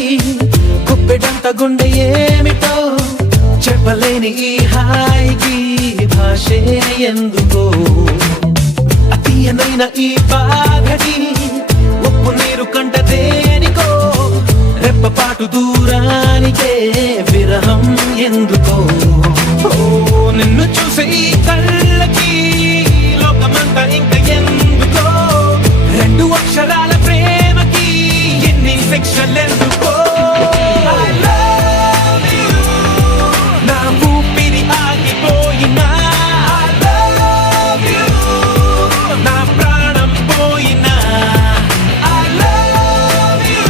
గుప్పెడంత గుండె ఏమిటో చెప్పలేని ఈ హాయికి భాష భాషే ఎందుకో అతీయనైన ఈ బాధకి ఉప్పు నీరు కంట దేనికో రెప్పపాటు దూరానికే విరహం ఎందుకో ఓ నిన్ను చూసే ఈ కళ్ళకి లోకమంతా ఇంకా ఎందుకో రెండు అక్షరాల ప్రేమకి ఎన్ని శిక్షలెందుకో I love you. నా ఊపిరి ఆగిపోయినా I love you. నా ప్రాణం పోయినా I love you.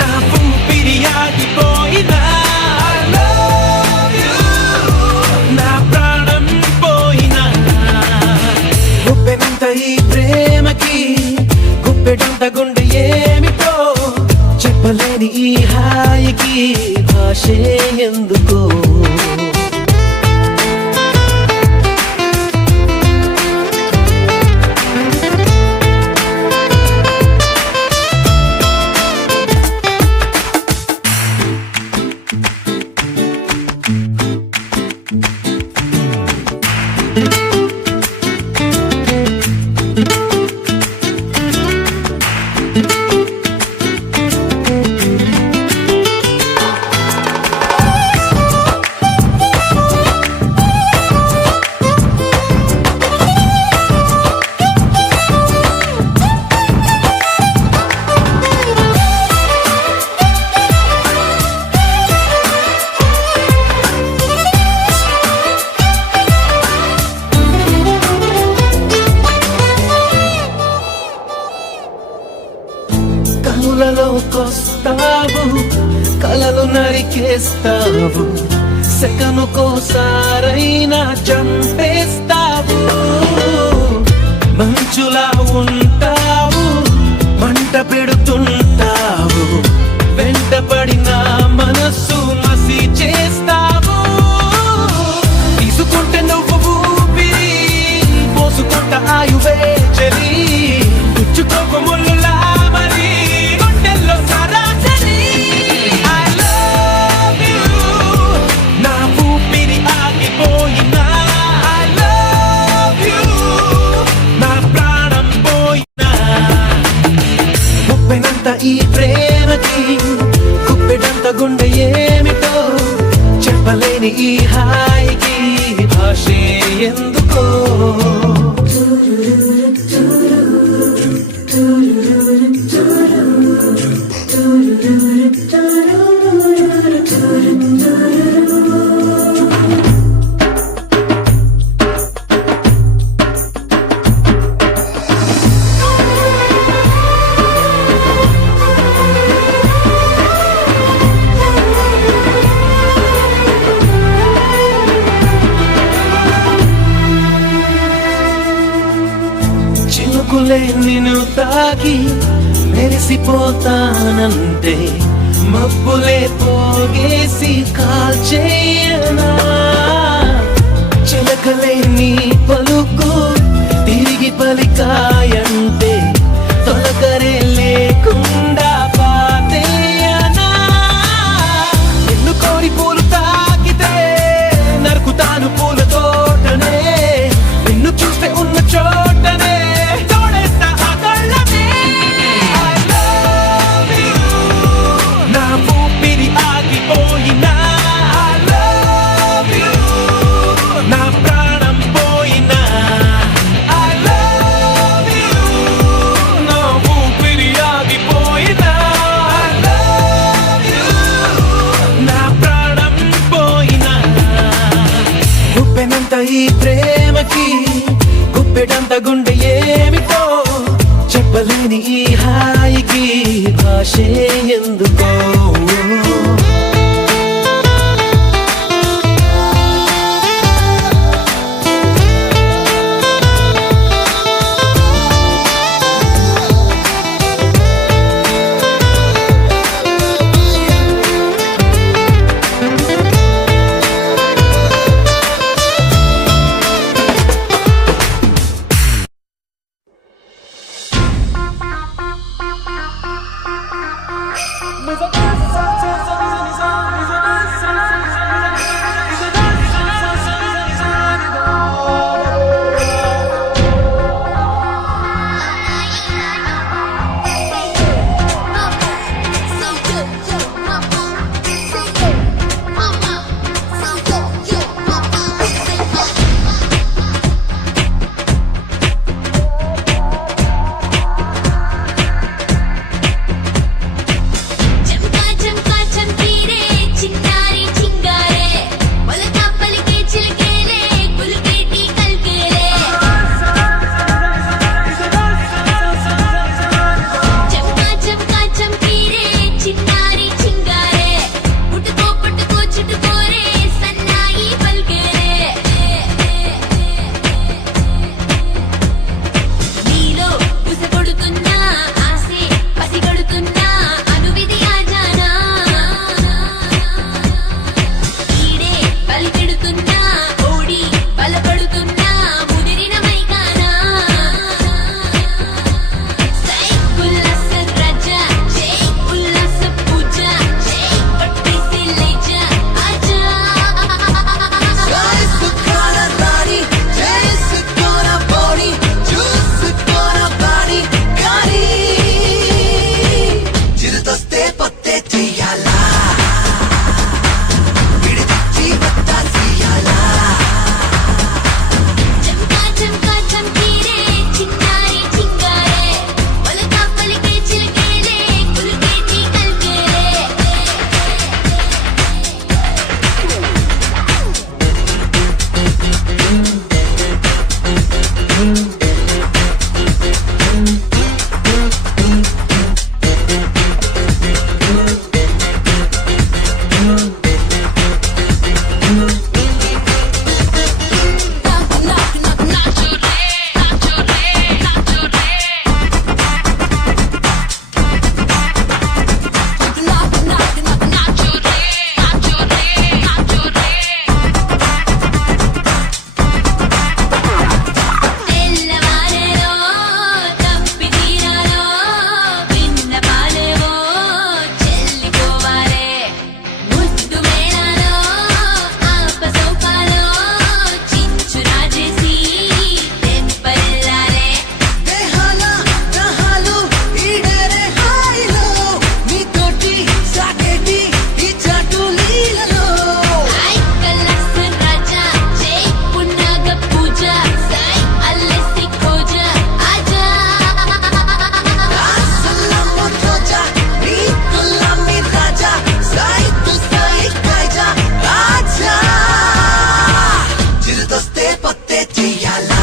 నా ఊపిరి ఆగిపోయినా I love you. నా ప్రాణం పోయినా గుప్పెనంత ఈ ప్రేమకి గుప్పెడంత గుండె ఏమిటో చెప్పలేని ఈ హాయికి భాషే ఎందుకో కనులలోకొస్తావు కలలు నరికేస్తావు సెకనుకోసారైనా చంపేస్తావు మంచులా ఉంటావు మంట పెడుతుంటావు వెంటపడిన మనస్సు మసి చేస్తావు తీసుకుంటే నువ్వు ఊపిరి పోసుకుంట ఆయువే చలి పుచ్చుకోకు ముళ్ళులా మరి గుండెల్లో సరాసరి I love you. నా ఊపిరి ఆగిపోయినా I love you. నా ప్రాణం పోయినా గుప్పెనంత ఈ ప్రేమకి గుప్పెడంత గుండె ఏమిటో చెప్పలేని ఈ హాయికి భాషే ఎందుకో చినుకులే నిన్ను తాకి మెరిసిపోతానంటే మబ్బులే పోగేసి కాల్చేయనా చిలకలే నీ పలుకు తిరిగి పలికాయంటే తొలకరే లేకుండా పాతేయనా నిన్ను కోరి పూలు తాకితే నరుకుతాను పూల తోటనే నిన్ను చూస్తే ఉన్న చోటనే తోడేస్తా ఆ కళ్ళనే I love you. నా ఊపిరి ఆగిపోయినా I love you. నా ప్రాణం పోయినా I love you. నా ఊపిరి ఆగిపోయినా I love you. నా ప్రాణం పోయినా గుప్పెనంత ఈ ప్రేమకి గుప్పెడంత గుండె ఏమిటో చెప్పలేని ఈ హాయికి భాషే ఎందుకో Mas తెల్లవారెలో తప్పి తీరాలో విన్న పాలేవో చెల్లిపోవాలే ముద్దు మేళాలో ఆపసోపాలో చించురా చేసి తెంపల్లారే దేహాల దహాలు ఈడరే హాయిలో నీతోటి సాగేటి ఈ చాటు లీలలో ఐకలసన్ రాజా జై పున్నాగ పూజ సై అల్లసి కోజ ఆజా సల్లము రోజా నీ గులామి రాజా సాయి తు సాయి కాజా రాజా చిరుదొస్తే పొత్తే చెయ్యాలా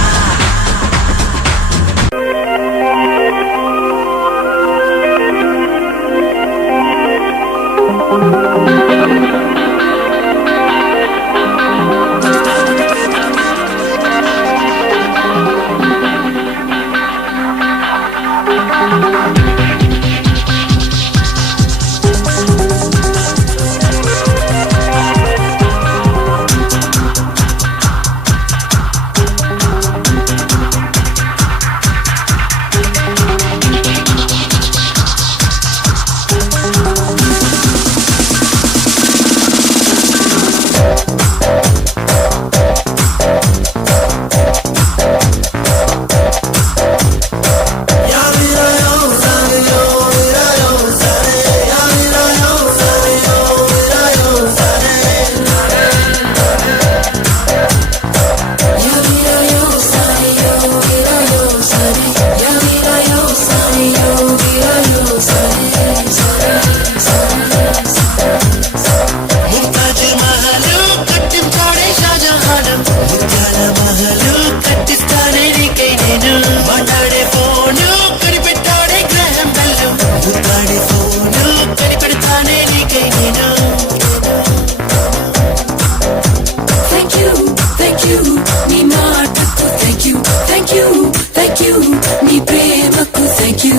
ముతాజ్ మహలు కట్టించాడే షాజహాన్ ముత్యాల మహలు కట్టిస్తానే నీకై నేను మాట్లాడే ఫోను కనిపెట్టాడే గ్రహం బెల్లు ముత్తాడే ఫోను కనిపెడతానే నీకై నేను థ్యాంక్ యూ నీ మాటకు థ్యాంక్ యూ నీ ప్రేమకు థ్యాంక్ యూ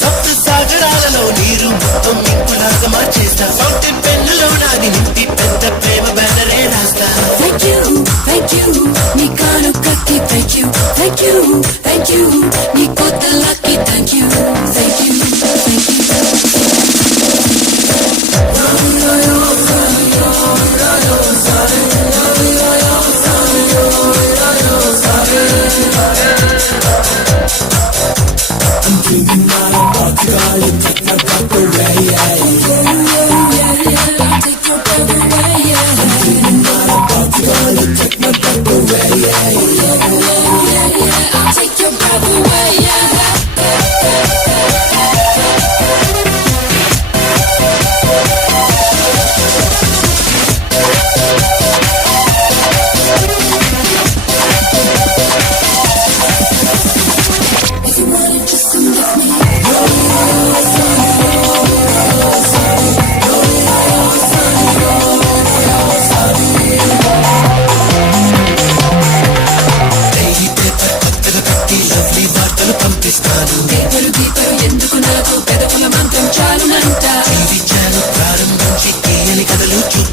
సప్త సాగరాలలో నీరు మొత్తం నింపులాగా మార్చేస్తా ఫౌంటైన్ పెన్నులో నాది నింపి పెద్ద ప్రేమ బ్యానరే రాస్తా థ్యాంక్ యూ నీ కాను కత్తి థ్యాంక్ యూ నీ కొత్త lucky thank you I'm dreaming out of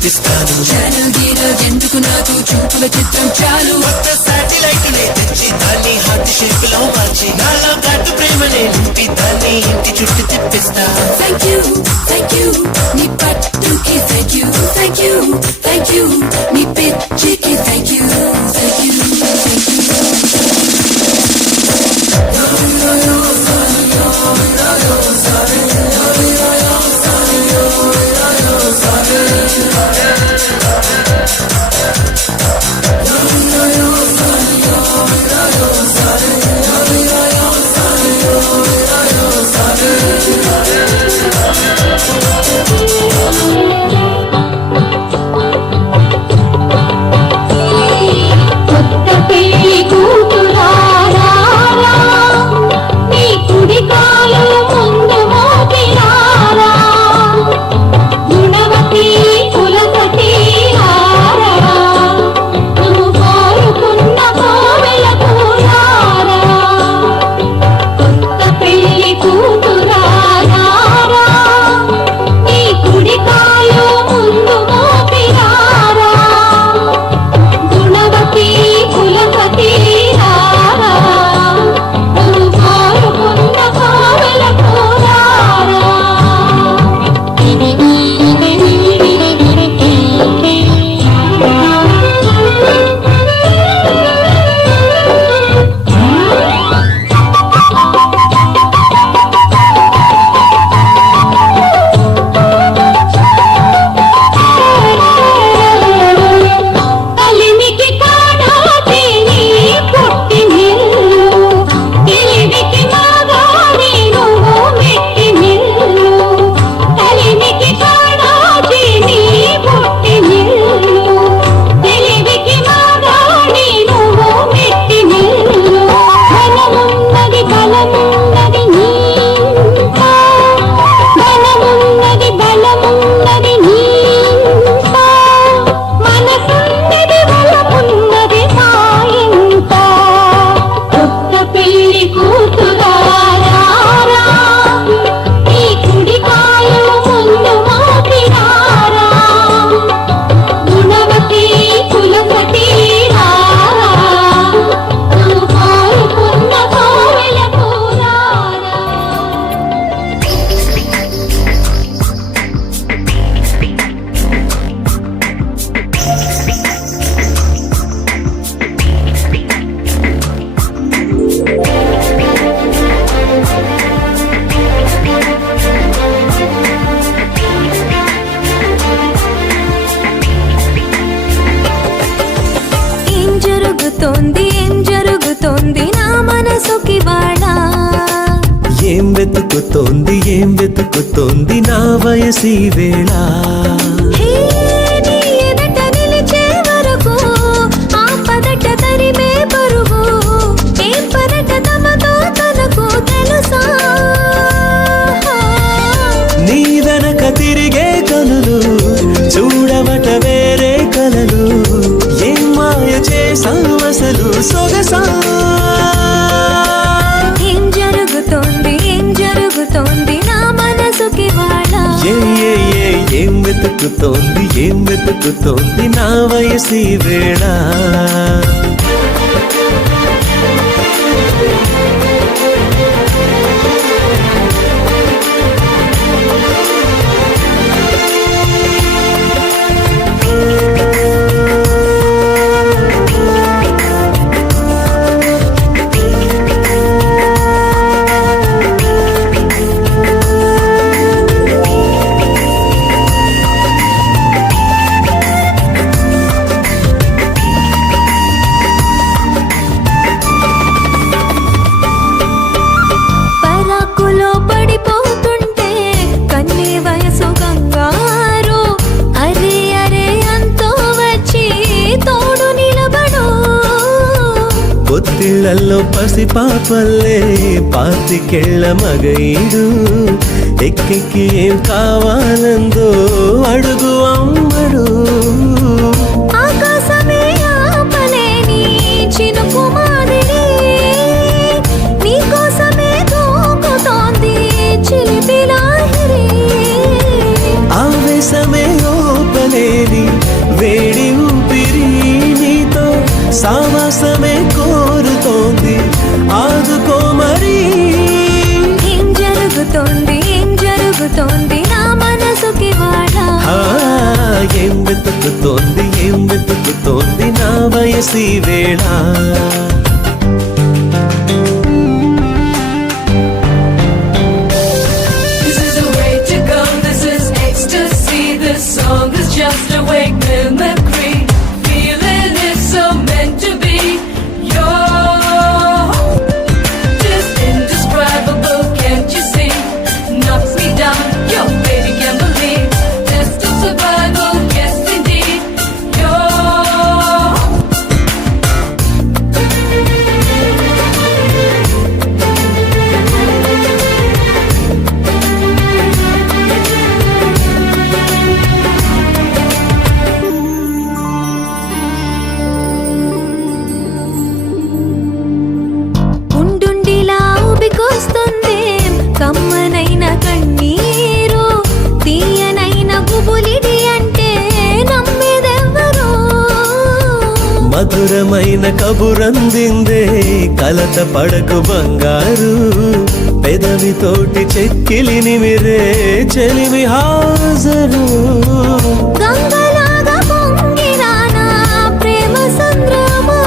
చూపిస్తాను ఎందుకు నాకు చూపుల చిత్రం చాలు కొత్త శాటిలైట్ నే తెచ్చి దాన్ని హార్ట్ షేప్ లో మార్చి నాలో కాటు ప్రేమనే నింపి దాన్ని ఇంటి చుట్టూ తిప్పిస్తా థ్యాంక్ యూ నీ పట్టుకి థ్యాంక్ యూ నీ పిచ్చికి థ్యాంక్ యూ కొత్త పెళ్లి కూతురారా నీ కుడి కాలు ముందు మోపిరారా గుణవతి కులసతి రారా నువ్వు కోరుకున్న కోవెలకు రారా కొత్త పెళ్లి కూతురారా నీ కుడి కాలు ముందు మోపిరారా గుణవతి కులపతి రారా నువ్వు కోరుకున్న కోవెలకు రారా కలిమికి కాడాటి నీ పుట్టి నిల్లు తెలివికి మాగాడి నువ్వు మెట్టి నిల్లు కలిమికి కాడాటి నీ పుట్టి నిల్లు తెలివికి మాగాడి నువ్వు మెట్టి నిల్లు ధనమున్నది బలమున్నది నీ ధనమున్నది బలమున్నది నీ మనసున్నది బలమున్నది మాయంత కొత్త పెళ్లి కూతురారా నీ కుడి కాలు ముందు మోపిరారా గుణవతి కులపతి రారా నువ్వు కోరుకున్న కోవెలకు రారా ఏం జరుగుతోంది నా మనసుకి వాడా ఏం వెతుకుతోంది నా వయసి వేళ హే, నీ ఎదుట నిలిచే వరకు ఆ పదట తరిమే పరుగు ఏం పరట తమతో తనకు తెలుసా నీ వెనక తిరిగే కనులు చూడవట వేరే కలలు ఏం మాయ చేసావసలు సొగసా ఏం జరుగుతోంది నా మనసుకి వాడా ఏం వెతుకుతోంది నా వయసి వేళ పరాకులో పడిపోతుంటే కన్నీ వయసు గంగారు అరే అంతో వచ్చి తోడు నిలబడు పొత్తిళ్లలో పసిపాపల్లే పాతికెళ్ళ మగైడు ఎక్కెక్కి ఏం కావాలందో అడుగు అమ్మడు ఆకాశమే ఆపలేని చినుకు మాదిరి నీకోసమే దూకుతోంది చిలిపి లాహిరి ఆవేశమే ఓపలేని జరుగుతోంది నా మనసుకి వాడ ఆ, ఏం వెతుకుతోంది నా వయసి వేళ This is the way to go, this is ecstasy. This song is just a wake mimicry. Feeling it's so meant to be. You're just indescribable, can't you see? Knocks me down, your baby can't believe. Test of survival, yes indeed. You're ఉండుండిలా ఊపికొస్తుంది కమ్మనైన కన్నీరు తీయనైన గుబులిడి అంటే నమ్మేదెవ్వరు మధురమైన కబురందిందే కలత పడకు బంగారు పెదవితోటి చెక్కిలి నిమిరే చెలిమి హాజరు గంగలాగా పొంగినా నా ప్రేమ సంద్రమా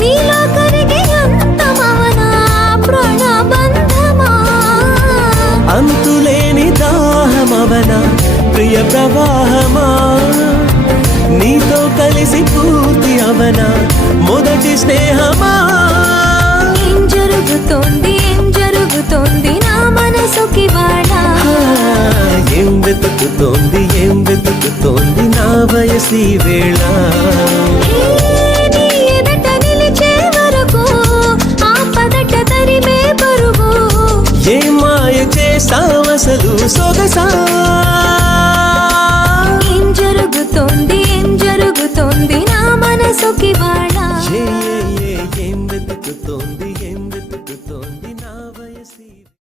నీలో కరిగి అంతమవనా ప్రాణబంధమా అంతులేని దాహమవన ప్రియ ప్రవాహమా నీతో కలిసి పూర్తి అవన మొదటి స్నేహమా ఏం జరుగుతోంది నా మనసుకి వాడ ఆ, ఏం వెతుకుతోంది నా వయసి వేళ నీ ఎదట నిలిచే వరకు ఆపదట తరిమే పరుగు ఏ మాయ చేసావసలు సొగసా